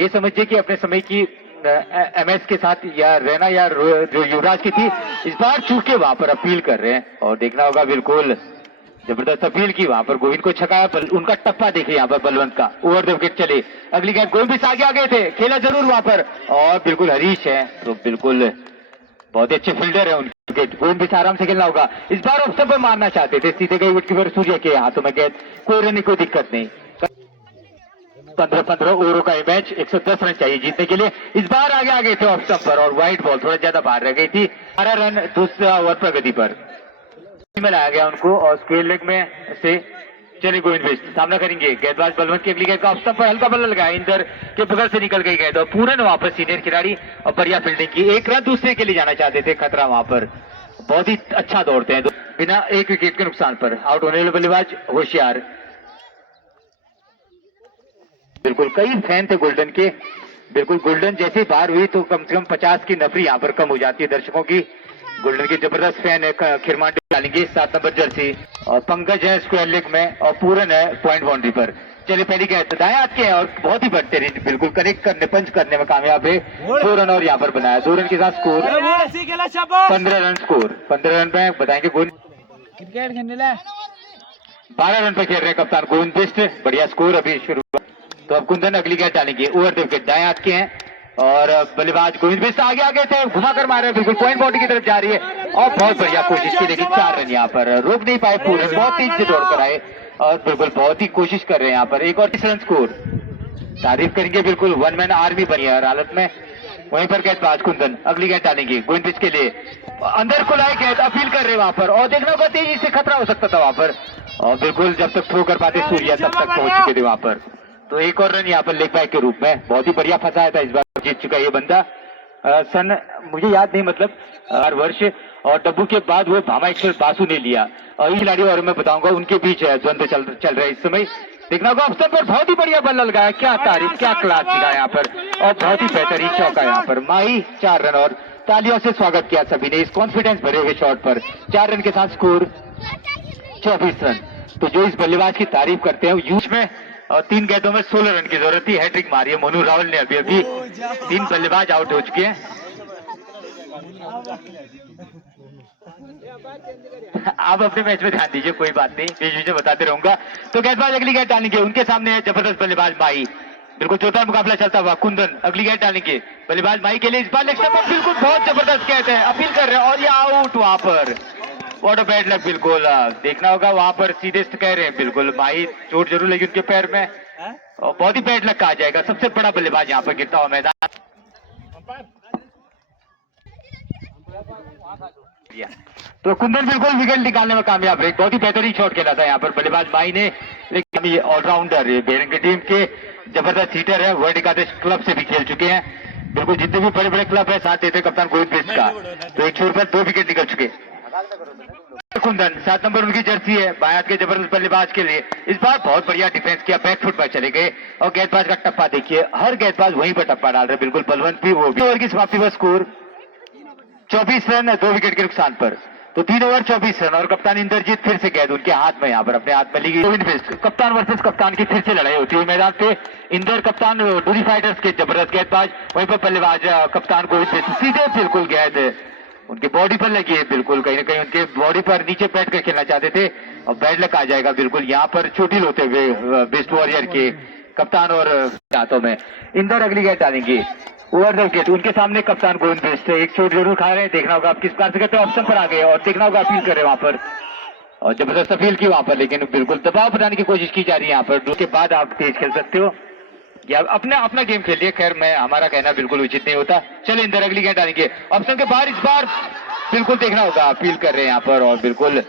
ये समझिए कि अपने समय की एमएस के साथ या रैना या जो युवराज की थी, इस बार चूके वहां पर अपील कर रहे हैं और देखना होगा बिल्कुल जबरदस्त अपील की वहां पर गोविंद को छकाया। उनका टप्पा देखिए यहाँ पर बलवंत का, ओवर द विकेट चले, अगली गेंद गोविंद भी आगे गए थे, खेला जरूर वहां पर और बिल्कुल हरीश है तो बिल्कुल बहुत ही अच्छे फील्डर है उनके विकेट, गोविंद भी आराम से खेलना होगा। इस बार ऑफ स्टंप पर मारना चाहते थे, सीधे गए विकेटकीपर सूर्य के हाथों में गेंद, कोई रन कोई दिक्कत नहीं। 15-15 ओवरों का ये मैच, 110 रन चाहिए जीतने के लिए। इस बार आगे थे ऑफ स्टंप पर और वाइड बॉल थोड़ा ज्यादा बाहर रह गई थी। 12 रन दूसरा ओवर प्रगति पर में लाया गया उनको और स्क्वेयर लेग में से चले गोविंद बिष्ट सामना करेंगे। गेंदबाज बलवंत की अगली गेंद का ऑफ स्टंप पर हल्का बल्ला लगाया, इंदर के बगल से निकल गई गेंद और पूरन वापस सीनियर खिलाड़ी और बढ़िया फील्डिंग की, एक रन दूसरे के लिए जाना चाहते थे, खतरा वहां पर, बहुत ही अच्छा दौड़ते हैं बिना एक विकेट के नुकसान पर। आउट होने वाले बल्लेबाज होशियार, बिल्कुल कई फैन थे गोल्डन के, बिल्कुल गोल्डन जैसे बाहर हुई तो कम से कम 50 की नफरी यहाँ पर कम हो जाती है दर्शकों की। गोल्डन के जबरदस्त फैन है, खिरमांडी डालेंगे 7 नंबर जर्सी और पंकज है स्क्वायर लेग में और पूरन है पॉइंट बाउंड्री पर। चलिए पहली गेंद दाएं हाथ के हैं और बहुत ही बेहतरीन बिल्कुल कनेक्ट करने पंच करने में कामयाब है, 2 रन और यहाँ पर बनाया, 2 रन के साथ स्कोर 15 रन स्कोर। 15 रन में बताएंगे गोविंद क्रिकेट खेलने 12 रन पर खेल रहे हैं कप्तान गोविंद बिष्ट, बढ़िया स्कोर अभी शुरू। तो अब कुंदन अगली गेंद डालेंगे, ओवर द विकेट दाएं हाथ के हैं और बल्लेबाज गोविंद बिष्ट आगे थे, घुमाकर मार रहे हैं, बिल्कुल पॉइंट बाउंड्री की तरफ जा रही है और बहुत बढ़िया कोशिश की लेकिन 4 रन यहाँ पर रोक नहीं पाए, पूरे बहुत तेज से दौड़ कर आए और बिल्कुल बहुत ही कोशिश कर रहे हैं यहाँ पर, एक और 30 रन स्कोर। तारीफ करेंगे बिल्कुल, 1 मैन आर्मी बनी है हर हालत में। वहीं पर गेंदबाज कुंदन अगली गेंद डालेंगे गोविंद बिष्ट के लिए, अंदर को लाए गेंद अपील कर रहे वहां पर और देखना होगा तेजी से खतरा हो सकता था वहां पर और बिल्कुल जब तक थ्रो कर पाते सूर्या तब तक पहुंच चुके थे वहां पर। तो एक और रन यहाँ पर लेग बैक के रूप में, बहुत ही बढ़िया फंसाया था, इस बार जीत चुका ये बंदा। सन मुझे याद नहीं मतलब हर वर्ष और डब्बू के बाद वो भामा एक्सप्रेस बासु ने लिया और ये खिलाड़ी और मैं बताऊंगा उनके बीच द्वंद्व चल रहा है इस समय। देखना होगा अफसर पर बहुत ही बढ़िया बल्ला लगाया, क्या तारीफ क्या क्लास दिखाया यहाँ पर और बहुत ही बेहतरीन चौका यहाँ पर। माही 4 रन और तालियों से स्वागत किया सभी ने इस कॉन्फिडेंस भरे हुए शॉट पर। 4 रन के साथ स्कोर 24 रन। तो जो इस बल्लेबाज की तारीफ करते हैं यूज में और 3 गेंदों में 16 रन की जरूरत थी, हैट्रिक मारी है मोनू रावल ने। अभी 3 बल्लेबाज आउट हो चुके हैं। आप अपने मैच में ध्यान दीजिए, कोई बात नहीं, बीच बीच में बताते रहूंगा। तो गेंदबाज अगली गेंद डालेंगे, उनके सामने है जबरदस्त बल्लेबाज माही, बिल्कुल जोरदार मुकाबला चलता हुआ। कुंदन अगली गेंद डालेंगे, बल्लेबाज माही के लिए इस बार लेग स्टंप पर बिल्कुल बहुत जबरदस्त गेंद है, अपील कर रहे हैं और ये आउट वहां पर। व्हाट अ बैड लक, बिल्कुल देखना होगा वहां पर सीधे कह रहे हैं, बिल्कुल माही चोट जरूर लगी उनके पैर में और बहुत ही बैड लक कहा जाएगा। सबसे बड़ा बल्लेबाज यहाँ पर गिरता हुआ मैदान। तो कुंदन बिल्कुल विकेट निकालने में कामयाब रहे, बहुत ही बेहतरीन शॉट खेला था यहाँ पर बल्लेबाज माही ने। लेकिन ये ऑलराउंडर बेरंगी टीम के जबरदस्त हिटर है, वर्ल्ड एकादश क्लब से भी खेल चुके हैं, बिल्कुल जितने भी बड़े बड़े क्लब है साथ देते कप्तान गोविंद बिष्ट का। तो एक छोर पर 2 विकेट निकल चुके। कुंदन 7 नंबर उनकी जर्सी है, बाएं हाथ के जबरदस्त बल्लेबाज के लिए इस बार बहुत बढ़िया डिफेंस किया, बैकफुट पर चले गए और गेंदबाज का टप्पा देखिए, हर गेंदबाज वहीं पर टप्पा डाल रहे, बिल्कुल बलवंत भी वो भी। ओवर की समाप्ति पर स्कोर 24 रन 2 विकेट के नुकसान पर। तो 3 ओवर 24 रन और कप्तान इंद्रजीत फिर से गेंद उनके हाथ में यहाँ पर अपने हाथ में ली गई। कप्तान वर्सेस कप्तान की फिर से लड़ाई होती है मैदान पे। इंदर कप्तान डूनी फाइटर्स के जबरदस्त गेंदबाज, वहीं पर बल्लेबाज कप्तान गोविंद बिष्ट, सीधे बिल्कुल गेंद उनकी बॉडी पर लगी है, बिल्कुल कहीं ना कहीं उनके बॉडी पर नीचे बैठ कर खेलना चाहते थे और बैड लक आ जाएगा बिल्कुल यहाँ पर चोटिल होते हुए बिष्ट वॉरियर के कप्तान और हाथों में। इंदर अगली गेंद डालेंगे, ओवर द विकेट उनके सामने कप्तान गोविंद बिष्ट एक चोट जरूर खा रहे हैं, देखना होगा आप किस प्रकार से करते हैं, ऑप्शन पर आ गए और देखना होगा अपील कर रहे हैं वहां पर और जबरदस्त अपील की वहां पर, लेकिन बिल्कुल दबाव बनाने की कोशिश की जा रही है यहाँ पर। उसके बाद आप तेज खेल सकते हो या अपना गेम खेलिए, खैर मैं हमारा कहना बिल्कुल उचित नहीं होता। चलिए इंदर अगली गेंद डालेंगे, ऑप्शन के बाहर इस बार बिल्कुल देखना होगा, अपील कर रहे हैं यहाँ पर और बिल्कुल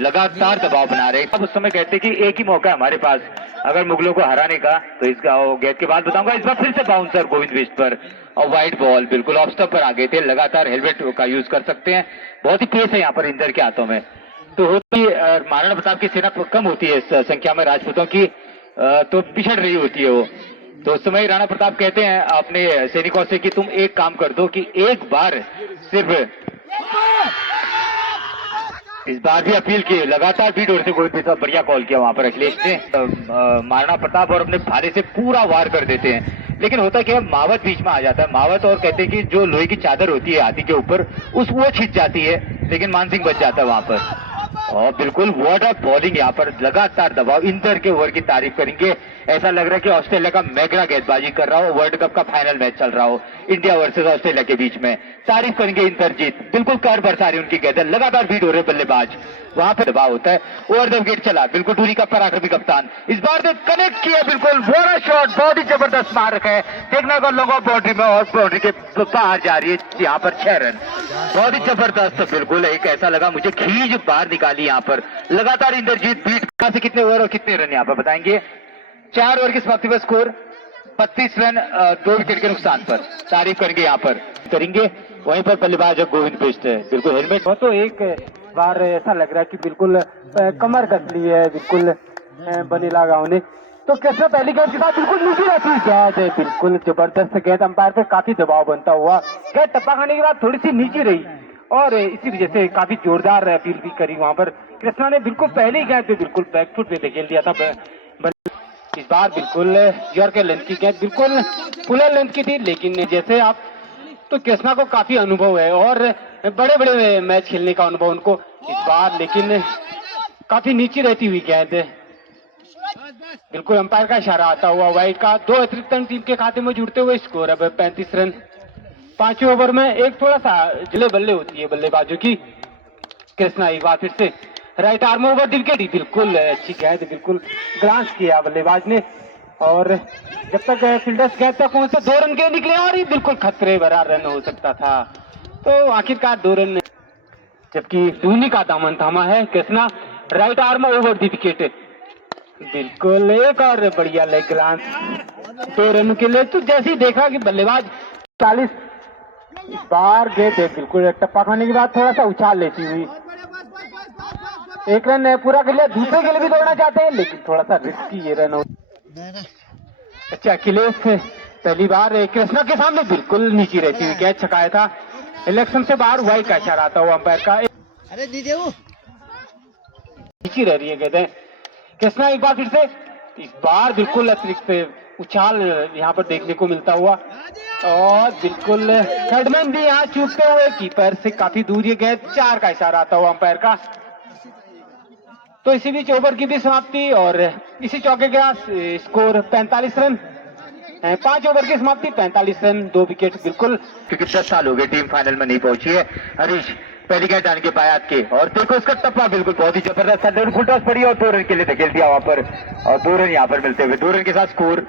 लगातार दबाव बना रहे हैं। अब उस समय कहते कि एक ही मौका है हमारे पास अगर मुगलों को हराने का, तो इसका गेंद के बाद बताऊंगा। इस बार फिर से बाउंसर गोविंद बिष्ट पर और वाइट बॉल, बिल्कुल ऑफ स्टंप पर आ गए थे, लगातार हेलमेट का यूज कर सकते हैं, बहुत ही पेस है यहाँ पर इंदर के हाथों में। तो होती महाराणा प्रताप की सेना कम होती है इस संख्या में राजपूतों की, तो पिछड़ रही होती है वो। तो उस समय राणा प्रताप कहते हैं अपने सैनिकों से कि तुम एक काम कर दो कि एक बार सिर्फ, इस बार भी अपील की, लगातार बीट और से गोविंद बिष्ट बढ़िया कॉल किया वहां पर अखिलेश ने। महाराणा प्रताप और अपने भाले से पूरा वार कर देते हैं लेकिन होता क्या है, मावत बीच में आ जाता है। मावत और कहते हैं कि जो लोहे की चादर होती है हाथी के ऊपर वो छिट जाती है, लेकिन मान सिंह बच जाता है वहां पर। और बिल्कुल व्हाट अ बॉलिंग, यहाँ पर लगातार दबाव। इंदर के ओवर की तारीफ करेंगे, ऐसा लग रहा है कि ऑस्ट्रेलिया का मैगरा गेंदबाजी कर रहा हो, वर्ल्ड कप का फाइनल मैच चल रहा हो इंडिया वर्सेस ऑस्ट्रेलिया के बीच में। तारीफ करेंगे इंद्रजीत, बिल्कुल कर बरसा रही उनकी गेंदें, लगातार बीट हो रहे बल्लेबाज, वहां पर दबाव होता है। ओवर द विकेट चला, बिल्कुल टूरी का पराक्रमी कप्तान इस बार ने कनेक्ट किया, बिल्कुल बड़ा शॉट, बहुत ही जबरदस्त मार्क है। देखना को लोगों बाउंड्री में और बाउंड्री के बाहर जा रही है, यहाँ पर 6 रन, बहुत ही जबरदस्त। बिल्कुल एक ऐसा लगा मुझे खींच बाहर निकाली यहाँ पर। लगातार इंद्रजीत बीट, कहां से कितने ओवर और कितने रन यहाँ पर बताएंगे। 4 ओवर की समाप्ति पर स्कोर 32 रन 2 विकेट के नुकसान पर। तारीफ करेंगे यहाँ पर करेंगे। वहीं पर बल्लेबाज गोविंद बिष्ट है, बिल्कुल हेलमेट। वो तो एक बार ऐसा लग रहा है कि बिल्कुल कमर कस ली है बिल्कुल बनीला गांव ने। तो कृष्णा पहली गेंद के साथ बिल्कुल नीचे रहती गेंद है, बिल्कुल जबरदस्त गेंद, अंपायर पे काफी दबाव बनता हुआ। गेंद टप्पा खाने के बाद थोड़ी सी नीचे रही और इसी वजह से काफी जोरदार अपील भी करी वहां पर। कृष्णा ने बिल्कुल पहली गेंद पे बिल्कुल बैकफुट पे खेल दिया था। इस बार बिल्कुल यॉर्कर लेंथ की गेंद बिल्कुल फुल लेंथ की थी, लेकिन जैसे आप तो कृष्णा को काफी अनुभव है और बड़े बड़े मैच खेलने का अनुभव उनको इस बार, लेकिन काफी नीचे रहती हुई गेंद, बिल्कुल अंपायर का इशारा आता हुआ वाइड का। 2 अतिरिक्त रन टीम के खाते में जुड़ते हुए स्कोर अब 35 रन। 5 ओवर में एक थोड़ा सा जिले बल्ले होती है बल्लेबाजों की। कृष्णा एक बार फिर से right arm over the wicket, बिल्कुल अच्छी गेंद, बिल्कुल ग्लांस किया बल्लेबाज ने और जब तक फील्डर्स गेंद तक पहुंचे 2 रन के निकले और ये बिल्कुल खतरे भरा रन हो सकता था। तो आखिरकार 2 रन, जबकि धोनी का दामन थामा है Krishna. Right arm over the wicket, बिल्कुल एक और बढ़िया लेग ग्लांस 2 रन के लिए। तो जैसे ही देखा कि बल्लेबाज 40 बार गेंद बिल्कुल टप्पा खाने के बाद थोड़ा सा उछाल लेती हुई 1 रन पूरा कर लिया। दूसरे के लिए भी दौड़ना चाहते हैं, लेकिन थोड़ा सा रिस्की ये रन हो। अच्छा अखिलेश पहली बार कृष्णा के सामने बिल्कुल नीचे रहती हुई कैच छकाया था। इलेक्शन से बाहर वाइड का इशारा आता हुआ अंपायर का। अरे दीजिए वो नीचे रह रही है कहते हैं कृष्णा। एक बार फिर से इस बार बिल्कुल अतिरिक्त उछाल यहाँ पर देखने को मिलता हुआ और बिल्कुल थर्डमैन भी यहाँ चूकते हुए कीपर से काफी दूर ये गेंद। 4 का इशारा आता हुआ अंपायर का। तो इसी बीच ओवर की भी समाप्ति और इसी चौके के साथ स्कोर 45 रन। 5 ओवर की समाप्ति 45 रन 2 विकेट। बिल्कुल क्योंकि 10 साल हो गए टीम फाइनल में नहीं पहुंची है। हरीश पहली गेंद डालने के पायात के और देखो उसका टप्पा बिल्कुल बहुत ही जबरदस्त था, फुल टॉस पड़ी और 2 रन के लिए धकेल दिया वहां पर और 2 रन यहाँ पर मिलते हुए 2 रन के साथ स्कोर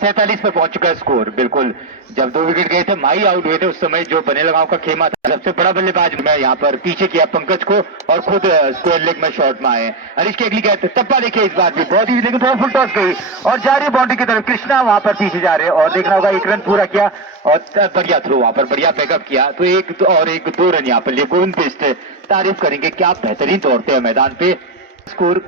47 पर पहुंच चुका है स्कोर। बिल्कुल जब 2 विकेट गए थे माही आउट हुए थे उस समय जो बनेलगांव का खेमा था सबसे बड़ा बल्लेबाज मैं यहाँ पर पीछे किया पंकज को और खुद स्क्वायर लेग में शॉट में आए। हरीश की अगली गेंद टप्पा देखिए इस बार भी बहुत ही, लेकिन थोड़ा फुल टॉस गई और जा रही बाउंड्री की तरफ। कृष्णा वहां पर पीछे जा रहे हैं और देखना होगा 1 रन पूरा किया और बढ़िया थ्रो वहां पर बढ़िया बैकअप किया। तो 2 रन यहाँ पर लिए गोविंद बिष्ट। तारीफ करेंगे क्या बेहतरीन दौड़ते हैं मैदान पे। स्कोर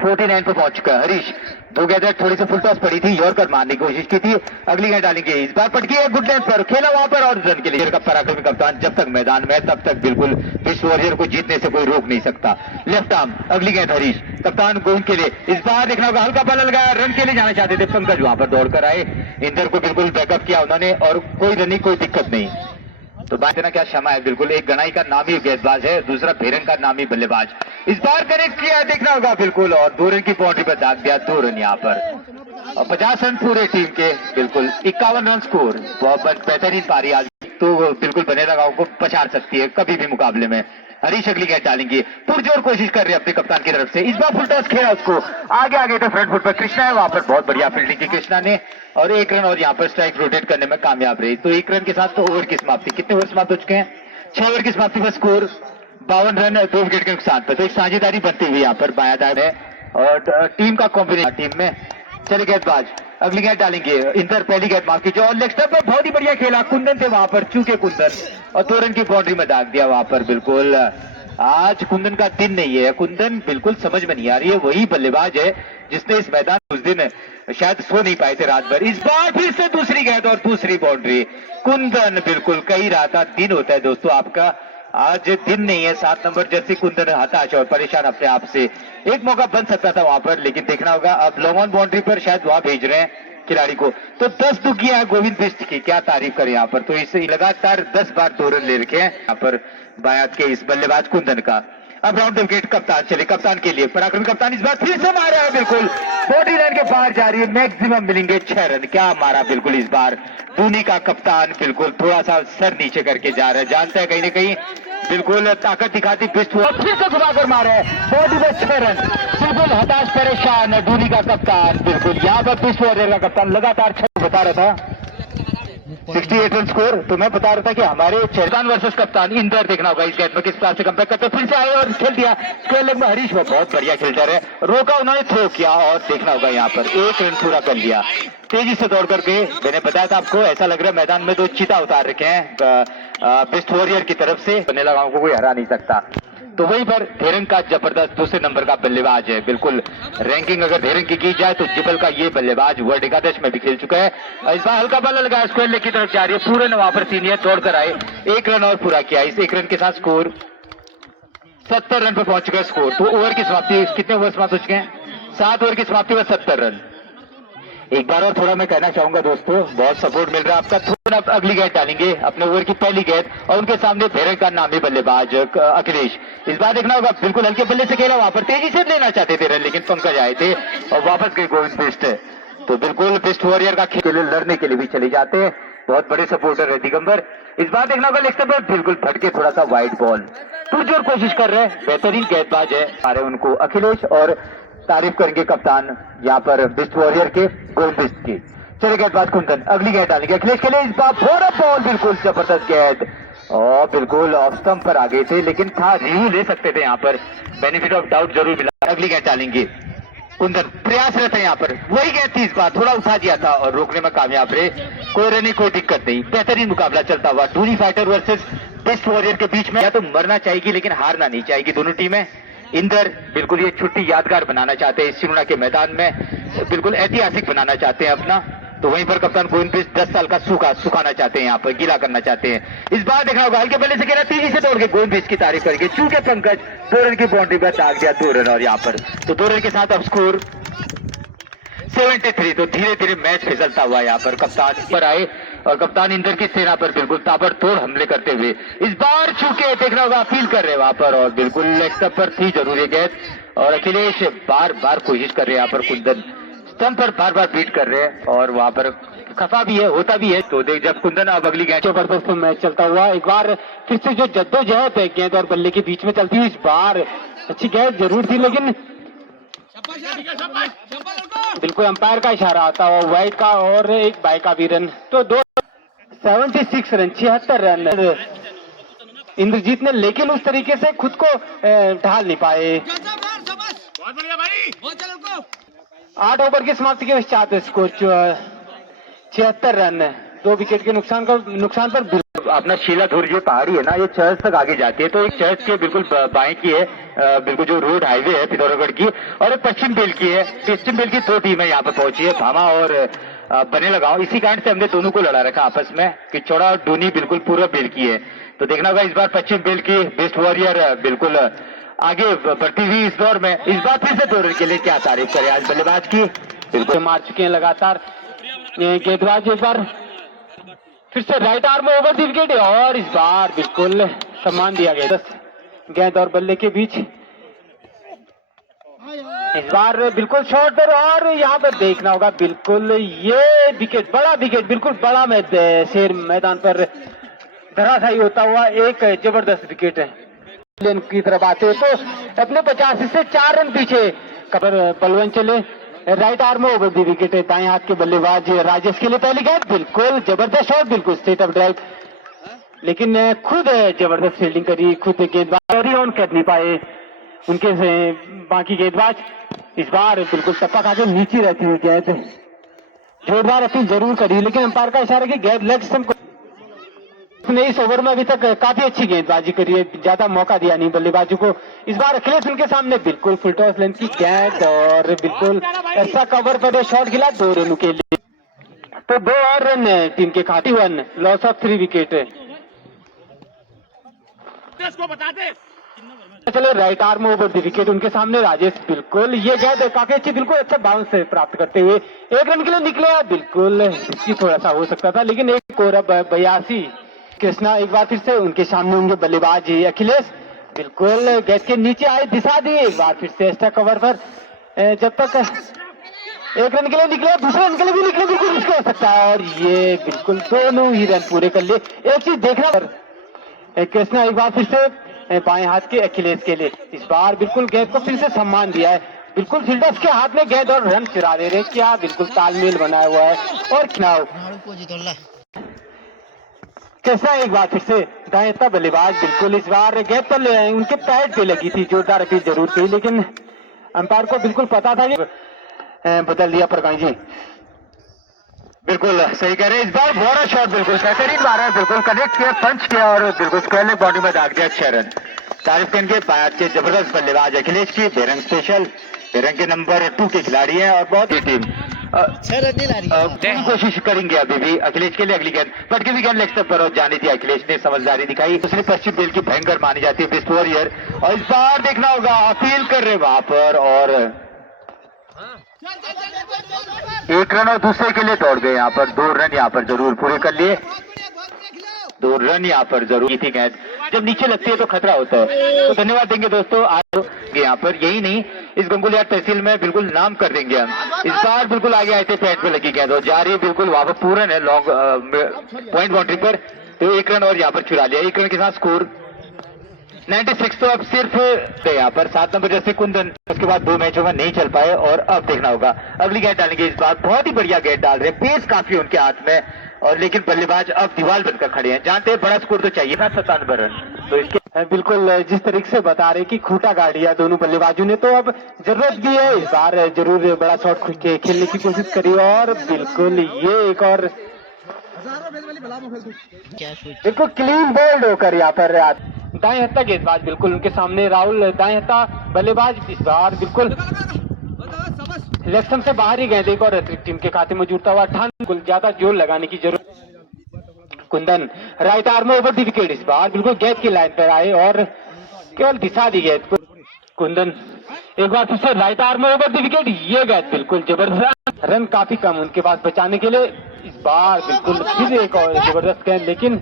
49 पर पहुंच चुका है। हरीश 2 गेंदें थोड़ी सी फुल टॉस पड़ी थी, यॉर्कर मारने की कोशिश की थी, अगली गेंद डालेंगे इस बार पटकी है गुड लेंथ पर, खेला वहां पर और रन के लिए का पराक्रमी कप्तान जब तक मैदान में तब तक बिल्कुल विश्व वॉरियर को जीतने से कोई रोक नहीं सकता। लेफ्ट आर्म अगली गेंद हरीश कप्तान गोविंद के लिए इस बार देखना होगा हल्का बल्ला लगाया, रन के लिए जाना चाहते थे पंकज वहां पर दौड़कर आए, इंदर को बिल्कुल बैकअप किया उन्होंने और कोई रनिंग कोई दिक्कत नहीं। तो बात देना क्या क्षमा है, बिल्कुल एक गणाई का नामी गेंदबाज है, दूसरा भेरंग का नामी बल्लेबाज। इस बार कनेक्ट किया देखना होगा बिल्कुल और 2 रन की बाउंड्री पर दाग दिया, 2 रन यहाँ पर और 50 रन पूरे टीम के। बिल्कुल 51 रन स्कोर, बहुत बेहतरीन पारी आज तो बिल्कुल बनेलगांव को पछाड़ सकती है कभी भी मुकाबले में। हरीश अगली गेंद डालेंगे, पुरजोर कोशिश कर रहे हैं अपने कप्तान की तरफ से, इस बार फुल टॉस खेला उसको आगे तो फ्रंट फुट पर कृष्णा है वहां पर बहुत बढ़िया फील्डिंग की कृष्णा ने और 1 रन और यहाँ पर स्ट्राइक रोटेट करने में कामयाब रही। तो 1 रन के साथ तो ओवर की समाप्ति, कितने ओवर समाप्त हो चुके हैं 6 ओवर की समाप्ति पर स्कोर 52 रन 2 विकेट के नुकसान पर। तो एक साझेदारी बनती हुई यहाँ पर बाया दाएं है और टीम का कॉम्बिनेशन टीम में। चले गेंदबाज अगली गेंद डालेंगे, इंदर पहली गेंद माफ कीजिए और लेग स्टंप पर बहुत ही बढ़िया खेला, कुंदन थे वहां पर चूके कुंदन और 2 रन की बाउंड्री में दाग दिया वहां पर। बिल्कुल आज कुंदन का दिन नहीं है, कुंदन बिल्कुल समझ में नहीं आ रही है, वही बल्लेबाज है जिसने इस मैदान उस दिन शायद सो नहीं पाए थे रात भर। इस बार फिर से दूसरी गेंद और दूसरी बाउंड्री, कुंदन बिल्कुल कही रहा था दिन होता है दोस्तों आपका आज दिन नहीं है। 7 नंबर जर्सी कुंदन हताश और परेशान अपने आप से। एक मौका बन सकता था वहां पर, लेकिन देखना होगा। अब लॉन्ग ऑन बाउंड्री पर शायद वहां भेज रहे हैं खिलाड़ी को। तो 10 दुखिया है गोविंद बिष्ट की, क्या तारीफ करें यहाँ पर। तो इसे लगातार 10 बार 2 रन ले रखे हैं यहाँ पर बायात के इस बल्लेबाज कुंदन का। अब राउंड द विकेट कप्तान चले, कप्तान के लिए पराक्रमी कप्तान इस बार फिर से मारा है बिल्कुल 40 रन के पार जा रही है। मैक्सिमम मिलेंगे 6 रन। क्या मारा बिल्कुल इस बार धोनी का कप्तान, बिल्कुल थोड़ा सा सर नीचे करके जा रहा है। जानता है कहीं ना कहीं बिल्कुल ताकत दिखाती बिष्ट फिर से घुमाकर मारा है 6 रन। बिल्कुल हताश परेशान है धोनी का कप्तान। बिल्कुल यहाँ पर बिष्ट वॉरियर का कप्तान लगातार 6 बता रहा था 68 रन स्कोर। तो मैं बता रहा था कि हमारे चेरकान वर्सेस कप्तान इंदर देखना होगा इस गेट में किस तरह से कंपेयर करते। फिर से आए और खेल दिया स्क्वायर लेग में। हरीश वो बहुत बढ़िया खेलता रहे, रोका उन्होंने, थ्रो किया और देखना होगा यहाँ पर 1 रन पूरा कर लिया। तेजी से दौड़ करके मैंने बताया था आपको, ऐसा लग रहा है मैदान में 2 चीता उतार रखे हैं बिष्ट वॉरियर की तरफ से। बनेला गांव को कोई हरा नहीं सकता। तो वहीं पर धेरंग का जबरदस्त दूसरे नंबर का बल्लेबाज है। बिल्कुल रैंकिंग अगर धेरंग की जाए तो जिबल का ये बल्लेबाज वर्ल्ड एकादश में भी खेल चुका है। इस बार हल्का बल्ला लगा स्क्वायर लेग की तरफ जा रही है। पूरे वहां पर सीनियर दौड़कर आए, 1 रन और पूरा किया। इस 1 रन के साथ स्कोर 70 रन पर पहुंच चुका है स्कोर। तो ओवर की समाप्ति, कितने ओवर समाप्त हो चुके हैं? 7 ओवर की समाप्ति में 70 रन। एक बार और थोड़ा मैं कहना चाहूंगा दोस्तों, बहुत सपोर्ट मिल रहा है आपका। थोड़ा अगली गेंद डालेंगे अपने ओवर की पहली गेंद और उनके सामने धेरंग का नामी बल्लेबाज अखिलेश। इस बार देखना होगा बिल्कुल हल्के बल्ले से खेला, वहां पर तेजी से लेना चाहते थे रन, लेकिन पंकज आए थे और वापस गए गोविंद बिष्ट। तो बिल्कुल बिष्ट वॉरियर का खेल लड़ने के लिए भी चले जाते हैं, बहुत बड़े सपोर्टर है दिगंबर। इस बार देखना होगा लेग स्टंप पर बिल्कुल फटके थोड़ा सा वाइड बॉल, पुरजोर कोशिश कर रहे हैं, बेहतरीन गेंदबाज है। आ रहे उनको अखिलेश और तारीफ करेंगे कप्तान यहाँ पर बिष्ट वॉरियर के गोविंद बिष्ट की। चले गेंदबाज कुंदन अगली गेंद डालेंगे अखिलेश के लिए। इस बार फोर बॉल, बिल्कुल जबरदस्त गेंद और बिल्कुल ऑफ स्टंप पर आ गए थे, लेकिन था रिव्यू ले सकते थे यहाँ पर, बेनिफिट ऑफ डाउट जरूर मिला। अगली गेंद डालेंगे कुंदन, प्रयासरत है यहाँ पर, वही गेंद थी इस बार, थोड़ा उठा दिया था और रोकने में कामयाब रहे। कोई रन, कोई दिक्कत नहीं, बेहतरीन मुकाबला चलता हुआ टूनी फाइटर वर्सेस बिष्ट वॉरियर के बीच में। या तो मरना चाहेगी लेकिन हारना नहीं चाहेगी दोनों टीमें। इंदर बिल्कुल ये छुट्टी यादगार बनाना चाहते हैं, इस सिरुना के मैदान में बिल्कुल ऐतिहासिक बनाना चाहते हैं अपना। तो वहीं पर कप्तान गोविंद बिष्ट 10 साल का सुखाना चाहते हैं, यहाँ पर गीला करना चाहते हैं। इस बार देखना होगा हल्के बल्ले से खेला, तेजी से दौड़ के गोविंद बिष्ट की तारीफ करेंगे, चूंकि पंकज 2 रन की बाउंड्री पर दाग दिया 2 रन और यहाँ पर तो 2 रन के साथ अब स्कोर 73। तो धीरे धीरे मैच फिसलता हुआ यहाँ पर कप्तान पर आए और कप्तान इंदर की सेना पर बिल्कुल ताबड़तोड़ हमले करते हुए इस बार चूके देखना होगा, अपील कर रहे हैं वहां पर और बिल्कुल लेग स्टंप पर थी जरूरी गेंद और अखिलेश बार बार कोशिश कर रहे हैं यहाँ पर, कुंदन स्टंप पर बार बार बीट कर रहे हैं और वहां पर खफा भी है, होता भी है। तो देख जब कुंदन अब अगली गेंद, जबरदस्त मैच चलता हुआ एक बार फिर से जो जद्दोजहद है गेंद और बल्ले के बीच में चलती हुई, इस बार अच्छी गेंद जरूर थी लेकिन बिल्कुल अंपायर का इशारा आता हुआ वाइड का और एक बाय का भी रन। तो 76 रन 76 रन इंद्रजीत ने, लेकिन उस तरीके से खुद को ढाल नहीं पाए। 8 ओवर की समाप्ति के पश्चात स्कोर 76 रन, 2 विकेट के नुकसान पर अपना शीलाधुर जो पहाड़ी है ना, ये चर्च तक आगे जाती है। तो एक चर्च के बिल्कुल बाएं की है, बिल्कुल जो रोड हाईवे है पिथौरागढ़ की, और एक पश्चिम बेल की है। पश्चिम बेल की 2 टीमें यहाँ पर पहुंची है, भामा और बने लगाओ। इसी कारण से हमने दोनों को लड़ा रखा आपस में कि चौड़ा और डूनी बिल्कुल पूर्व बेल की है। तो देखना होगा इस बार पश्चिम बेल की बिष्ट वॉरियर बिल्कुल आगे बढ़ती हुई इस दौर में। इस बार फिर से 2 रन के लिए क्या तारीफ करे आज बल्लेबाज की, बिल्कुल मार चुके हैं लगातार गेंदबाज। एक बार फिर से राइट आर्म में ओवर दी विकेट और इस बार बिल्कुल सम्मान दिया गया 10 गेंद और बल्ले के बीच। इस बार बिल्कुल शॉर्ट पर और यहाँ पर देखना होगा बिल्कुल ये विकेट, बड़ा विकेट, बिल्कुल बड़ा शेर मैदान पर धराशायी होता हुआ एक जबरदस्त विकेट है। की तरफ आते तो अपने 85 से 4 रन पीछे कबर बलवन चले, राइट आर्म में ओवर दी विकेट है। दाएं हाथ के बल्लेबाज राजेश के लिए पहली गेंद, बिल्कुल जबरदस्त शॉट, बिल्कुल स्ट्रेट अप ड्राइव, लेकिन खुद जबरदस्त फील्डिंग करी, खुद गेंदबाज ऑन कर नहीं पाए उनके बाकी गेंदबाज। इस बार बिल्कुल टप्पा खा के नीचे रहती हुई गेंद, जोरदार अपील जरूर करी लेकिन अंपायर का इशारा की गेंद लेग स्टंप को। उसने इस ओवर में अभी तक काफी अच्छी गेंदबाजी करी है, ज्यादा मौका दिया नहीं बल्लेबाजों को। इस बार अखिलेश उनके सामने बिल्कुल फुल टॉस लेंथ की गेंद और बिल्कुल ऐसा कवर पर शॉट गिला 2 रनों के लिए। तो 2 और रन टीम के खाते, 1 लॉस ऑफ 3 विकेट। चले right arm over the wicket, उनके सामने राजेश, बिल्कुल ये गेंद काफी अच्छी, बिल्कुल अच्छा बाउंस प्राप्त करते हुए 1 रन के लिए निकले। बिल्कुल इसकी थोड़ा सा हो सकता था, लेकिन एक और 82। कृष्णा एक बार फिर से उनके सामने होंगे बल्लेबाज अखिलेश, बिल्कुल गेंद के नीचे आए, दिशा दी एक बार फिर से एक्स्ट्रा कवर पर, जब तक 1 रन के लिए निकले, दूसरे रन के लिए भी निकले, बिल्कुल रिस्क हो सकता है और ये बिल्कुल दोनों ही रन पूरे कर लिए। एक चीज देखना पर कृष्णा एक बार फिर से बाएं हाथ के अखिलेश के लिए, इस बार बिल्कुल गेंद को फिर से सम्मान दिया है, बिल्कुल फील्डर्स के हाथ में गेंद और रन चुरा दे रहे, क्या बिल्कुल तालमेल बनाया हुआ है। और कृष्णा एक बार फिर से दाएं बल्लेबाज, बिल्कुल इस बार गेंद पर उनके पैड पे लगी थी, जोरदार अपील जरूर थी, लेकिन अंपायर को बिल्कुल पता था कि बदल दिया प्रकाश जी। बिल्कुल सही कह रहे हैं, इस बार बड़ा शॉट बिल्कुल बेहतरीन मारा है, बिल्कुल कनेक्ट किया, पंच किया और बिल्कुल स्क्वायर लेग बाउंड्री में दाग दिया 6 रन। तारीफ करेंगे बाद के जबरदस्त बल्लेबाज अखिलेश की, बेरंग स्पेशल, बेरंग के नंबर 2 के खिलाड़ी हैं और बहुत ही टीम कोशिश करेंगे अभी भी अखिलेश के लिए। अगली गेंद पटकी भी गेंद लेग स्टंप पर जानी थी, अखिलेश ने समझदारी दिखाई, दूसरी पश्चिम बेल की भयंकर मानी जाती है बेस्ट वॉरियर, और इस बार देखना होगा अपील कर रहे वहां पर और 1 रन और दूसरे के लिए दौड़ गए, यहाँ पर 2 रन यहाँ पर जरूर पूरे कर लिए, 2 रन यहाँ पर जरूर थी। गेंद जब नीचे लगती है तो खतरा होता है, तो धन्यवाद देंगे दोस्तों। आज यहाँ पर यही नहीं, इस गंगुलिया तहसील में बिल्कुल नाम कर देंगे हम। इस बार बिल्कुल आगे आए थे, पैड पे लगी गेंद और जा रही है बिल्कुल वहां पर पूरन है लॉन्ग पॉइंट बाउंड्री पर, तो 1 रन और यहाँ पर चुरा लिया, 1 रन के साथ स्कोर 96। तो अब सिर्फ यहाँ पर 7 नंबर जैसे कुंदन, उसके बाद 2 मैचों में नहीं चल पाए और अब देखना होगा अगली गेंद डालेंगे। इस बार बहुत ही बढ़िया गेंद डाल रहे हैं, पेस काफी उनके हाथ में, और लेकिन बल्लेबाज अब दीवार बनकर खड़े हैं, जानते हैं बड़ा स्कोर तो चाहिए था 97 रन, तो इसके बिल्कुल जिस तरीके से बता रहे कि खूंटा गाड़ दिया दोनों बल्लेबाजों ने, तो अब जरूरत भी है, इस बार जरूर बड़ा शॉट खेलने की कोशिश करी और बिल्कुल ये एक और बिल्कुल क्लीन बोल्ड होकर यहाँ पर दाएं हत्था गेंदबाज, बिल्कुल उनके सामने राहुल दाएं हत्था बल्लेबाज, इस बार बिल्कुल सिलेक्शन से बाहर ही गेंद एक और टीम के खाते में जुड़ता हुआ, बिल्कुल ज्यादा जोर लगाने की जरूरत। Kundan right arm over the wicket, इस बार बिल्कुल गेंद की लाइन पर आए और केवल दिशा दी गेंद। कुंदन एक बार फिर से right arm over the wicket, ये गेंद बिल्कुल जबरदस्त, रन काफी कम उनके पास बचाने के लिए, इस बार बिल्कुल फिर एक और जबरदस्त गेंद, लेकिन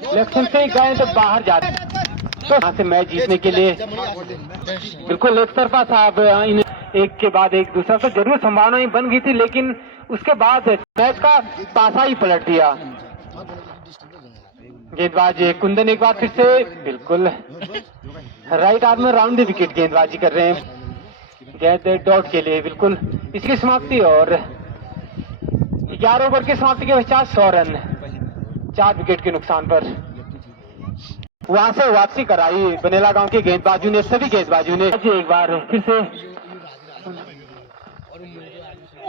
सिलेक्शन से गेंद बाहर जाती, तो यहाँ से मैच जीतने के लिए बिल्कुल एक तरफा साहब एक के बाद एक दूसरा तो जरूर संभावना बन गई थी, लेकिन उसके बाद मैच का पासा ही पलट दिया। गेंदबाज कुंदन एक बार फिर से बिल्कुल राइट आर्म में राउंड द विकेट गेंदबाजी कर रहे हैं, गेंद डॉट के लिए बिल्कुल इसकी समाप्ति, और 11 ओवर के समाप्ति के पश्चात 100 रन 4 विकेट के नुकसान पर वहां से वापसी कराई बनेला गांव के गेंदबाजों ने, सभी गेंदबाजों ने। एक बार फिर से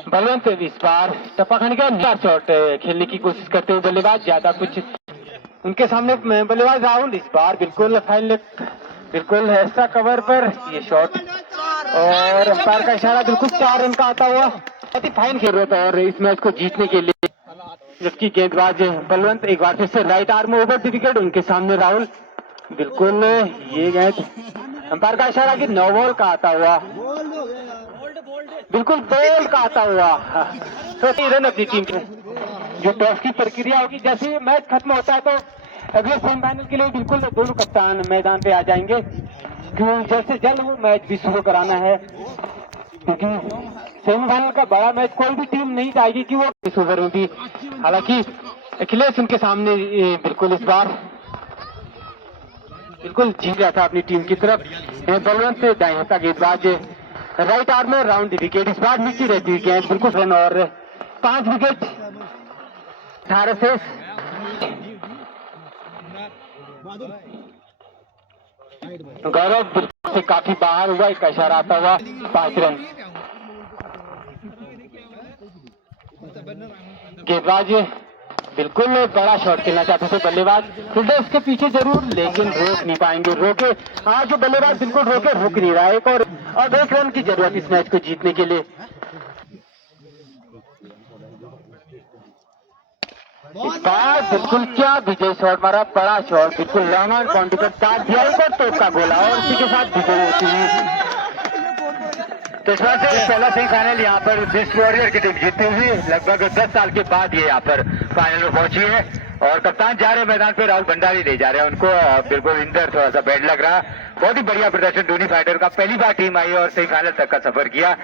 बलवंत इस बार टप्पा खाने का शॉट खेलने की कोशिश करते हुए बल्लेबाज, ज्यादा कुछ उनके सामने बल्लेबाज राहुल, इस बार बिल्कुल फाइनल बिल्कुल एक्स्ट्रा कवर पर ये शॉट और अंपायर का इशारा, बिल्कुल 4 रन का आता हुआ, बहुत ही फाइन खेल रहा था और इस मैच को जीतने के लिए। जबकि गेंदबाज बलवंत एक बार फिर से right arm over the wicket, उनके सामने राहुल, बिल्कुल ये गेंद अंपायर का इशारा कि 9 बॉल का आता हुआ, बिल्कुल बॉल का आता हुआ, तो 3 रन अपनी टीम के। जो टॉस की प्रक्रिया होगी, जैसे मैच खत्म होता है तो अगले सेमीफाइनल के लिए बिल्कुल दोनों कप्तान मैदान पे आ जाएंगे, क्योंकि जैसे जल्द वो मैच भी शुरू कराना है, क्योंकि सेमीफाइनल का बड़ा मैच कोई भी टीम नहीं चाहेगी कि वो इस ओवर में भी। हालांकि अखिलेश उनके सामने बिल्कुल इस बार बिल्कुल जीत रहा था अपनी टीम की तरफ। बलवंत से दाएं हाथ गेंदबाज राइट आर्म में राउंड द विकेट, इस बार नीचे रहती है गेंद, बिल्कुल रन और 5 विकेट 18 से। गौरव से काफी बाहर हुआ, एक इशारा आता हुआ 5 रन। गेंदबाज बिल्कुल बड़ा शॉट खेलना चाहते थे बल्लेबाज, फील्डर्स के पीछे जरूर, लेकिन रोक नहीं पाएंगे, रोके आज जो बल्लेबाज बिल्कुल रुक नहीं रहा है, एक और 1 रन की जरूरत इस मैच को जीतने के लिए। इस बार बिल्कुल क्या विजय शॉट मारा, बड़ा शॉट, बिल्कुल लॉन्ग ऑन काउंटी पर दाद दिया, एक और टोप का गोला और उसी के साथ विजय होती है। तो इस बार से पहला सेमीफाइनल यहाँ पर बिस्ट वॉरियर की टीम जीतती हुई लगभग 10 साल के बाद ये यहाँ पर फाइनल में पहुंची है और कप्तान जा रहे मैदान पे, राहुल भंडारी ले जा रहे हैं उनको। बिल्कुल इंदर थोड़ा सा बैड लग रहा, बहुत ही बढ़िया प्रदर्शन डूनी फाइटर का, पहली बार टीम आई और सेमीफाइनल तक का सफर किया।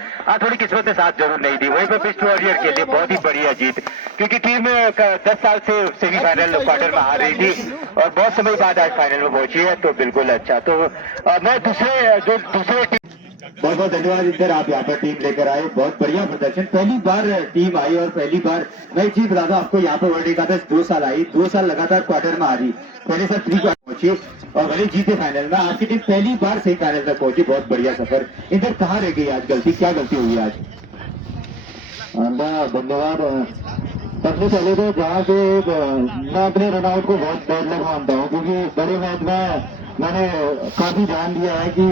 थोड़ी किस्मत साथ जरूर नहीं दी, वहीं पर बिस्ट वॉरियर के लिए बहुत ही बढ़िया जीत, क्योंकि टीम 10 साल से सेमीफाइनल क्वार्टर में हार रही थी और बहुत समय बाद आज फाइनल में पहुंची है, तो बिल्कुल अच्छा। तो मैं दूसरे बहुत बहुत धन्यवाद इंदर, आप यहाँ पर टीम लेकर आए, बहुत बढ़िया प्रदर्शन, पहली बार टीम आई और पहली बार मैं एक चीज बता दूं आपको, यहाँ पर वर्ल्ड कप 2 साल आई, 2 साल लगातार क्वार्टर में हारी, पहले साल 3 क्वार्टर पहुंची और भले जीते फाइनल में, आज की टीम पहली बार सही फाइनल तक पहुंची, बहुत बढ़िया सफर। इंदर कहाँ रह गई आज गलती, क्या गलती हुई आज? धन्यवाद। सबसे पहले तो जहाँ पे मैं अपने रनआउट को बहुत बैड लग मानता हूँ, क्योंकि बड़े मैच में मैंने काफी ध्यान दिया है कि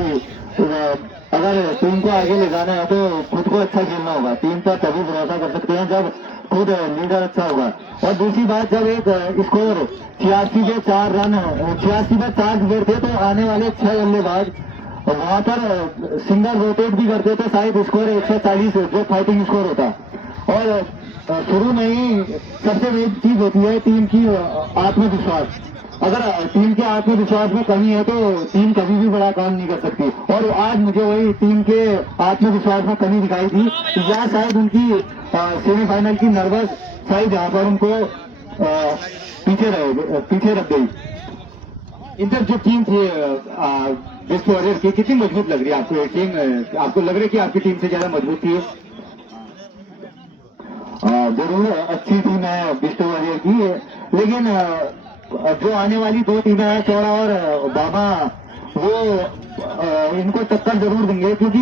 अगर टीम को आगे ले जाना है तो खुद को अच्छा खेलना होगा, टीम पर तभी भरोसा कर सकते हैं जब खुद लीडर अच्छा होगा। और दूसरी बात, जब एक स्कोर 86 पे 4 रन 86 पे 4 विकेट थे तो आने वाले 6 बल्लेबाज वहां पर सिंगल रोटेट भी करते थे, शायद स्कोर 140 जो फाइटिंग स्कोर होता। और शुरू में ही सबसे बड़ी चीज होती है टीम की आत्मविश्वास, अगर टीम के आत्मविश्वास में कमी है तो टीम कभी भी बड़ा काम नहीं कर सकती, और आज मुझे वही टीम के आत्मविश्वास में कमी दिखाई थी, या शायद उनकी सेमीफाइनल की नर्वस शायद यहाँ पर उनको पीछे रख गई। इंटर जो टीम थी बिस्ट वॉरियर की, कितनी मजबूत लग रही है आपको ये टीम? आपको लग रहा है कि आपकी टीम से ज्यादा मजबूत थी? जरूर अच्छी टीम है बिस्ट वॉरियर की, लेकिन जो आने वाली 2 टीमें हैं, चौड़ा और बाबा, वो इनको टक्कर जरूर देंगे, क्योंकि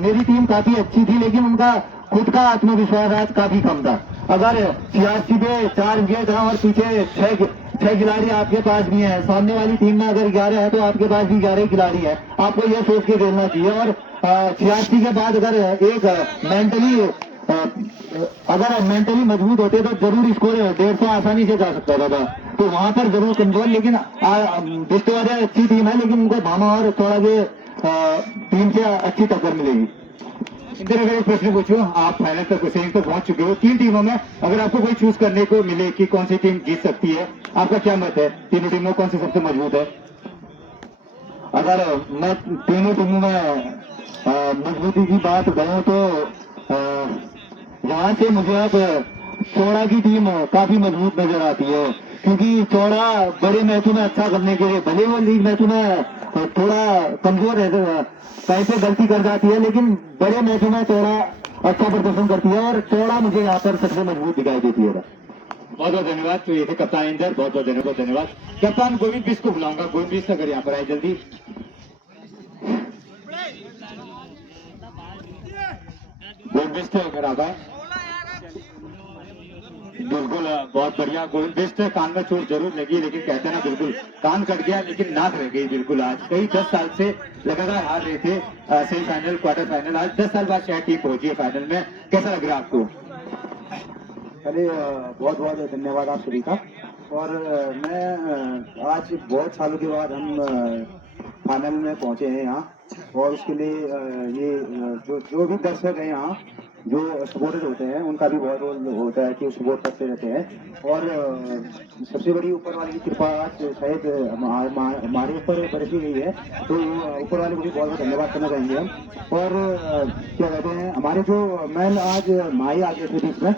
मेरी टीम काफी अच्छी थी लेकिन उनका खुद का आत्मविश्वास आज काफी कम था। अगर 86 पे 4 विकेट है और पीछे 6 खिलाड़ी आपके पास भी हैं, सामने वाली टीम में अगर 11 है तो आपके पास भी 11 खिलाड़ी है, आपको ये सोच के खेलना चाहिए। और 86 के बाद अगर एक अगर मेंटली मजबूत होते तो जरूर स्कोर 150 आसानी से जा सकता था, तो वहां पर जरूर कमजोर, लेकिन बिस्ट वॉरियर अच्छी टीम है, लेकिन उनको भामा और थोड़ा जो टीम से अच्छी टक्कर मिलेगी। इंदर, अगर एक प्रश्न पूछूं, आप फाइनल तक सेमी तक पहुंच चुके हो, 3 टीमों में अगर आपको कोई चूज करने को मिले कि कौन सी टीम जीत सकती है, आपका क्या मत है? तीनों टीमों कौन सी सबसे मजबूत है? अगर मैं तीनों टीमों में मजबूती की बात करूं तो यहाँ से मुझे अब चौड़ा की टीम काफी मजबूत नजर आती है, क्योंकि चौड़ा बड़े मैचों में अच्छा करने के लिए, भले वो लीग मैचों में थोड़ा कमजोर है, कहीं पे गलती कर जाती है, लेकिन बड़े मैचों में चौड़ा अच्छा प्रदर्शन करती है और चौड़ा मुझे यहाँ पर सबसे मजबूत दिखाई देती है। बहुत बहुत धन्यवाद। तो ये थे कप्तान इंदर, बहुत बहुत धन्यवाद। कप्तान गोविंद बिस्ट को बुलाऊंगा, गोविंद बिस्ट अगर यहाँ पर आए जल्दी। गोविंद बिस्ट अगर आप आए, बिल्कुल बहुत बढ़िया। गोविंद बिस्ट, कान में चोट जरूर लगी, लेकिन कहते हैं ना, बिल्कुल कान कट गया लेकिन नाक रह गई। बिल्कुल आज कई 10 साल से लगातार हार रहे थे सेमीफाइनल क्वार्टर फाइनल, आज 10 साल बाद शायद टीम पहुंची है फाइनल में, कैसा लग रहा है आपको? पहले बहुत बहुत धन्यवाद आप सभी का। और मैं आज बहुत सालों के बाद हम फाइनल में पहुंचे हैं यहाँ, और उसके लिए ये जो भी दर्शक हैं यहाँ, जो सपोर्टर होते हैं, उनका भी बहुत रोल होता है कि सपोर्ट करते रहते हैं। और सबसे बड़ी ऊपर वाले की कृपा आज शायद हमारे ऊपर बरसी गई है, तो ऊपर वाले को भी बहुत बहुत धन्यवाद करना चाहेंगे हम। और क्या कहते हैं, हमारे जो मैन आज माही आ गए थे बीच में,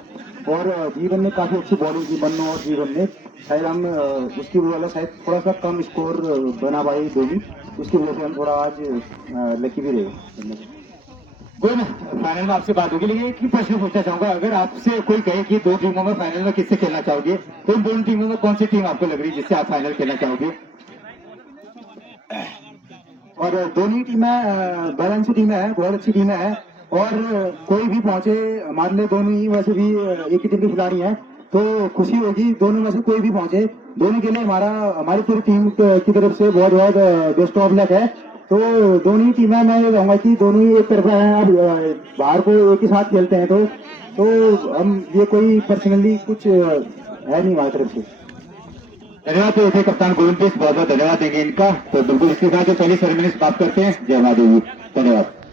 और जीवन ने काफी अच्छी बॉलिंग की, मन्नो और जीवन ने, शायद हम उसकी वजह शायद थोड़ा सा कम स्कोर बना पाए धोनी, उसकी वजह से हम थोड़ा आज लकी भी रहे। कोई फाइनल में आपसे बात होगी, लेकिन एक ही प्रश्न पूछना चाहूंगा, अगर आपसे कोई कहे कि 2 टीमों में फाइनल में किससे खेलना चाहोगे, तो इन 2 टीमों में कौन सी टीम आपको लग रही है जिससे आप फाइनल खेलना चाहोगे? और दोनों टीमें बैलेंस टीमें हैं, बहुत अच्छी टीमें हैं, और कोई भी पहुंचे हमारे लिए, दोनों ही वैसे भी एक ही टीम के खिलाड़ी हैं, तो खुशी होगी दोनों में से कोई भी पहुंचे, दोनों के लिए हमारी पूरी टीम की तरफ से बहुत बहुत बेस्ट ऑफ लक है। तो दोनों ही टीमें, मैं ये कहूंगा कि दोनों ही एक तरफा हैं, अब बाहर को एक ही साथ खेलते हैं, तो हम ये कोई पर्सनली कुछ है नहीं हमारी तरफ से। धन्यवाद। तो इसे कप्तान गोविंद बहुत बहुत धन्यवाद देंगे इनका। तो बिल्कुल इसके साथ जो पहली सेरेमनी समाप्त करते हैं। जय माता दी। धन्यवाद।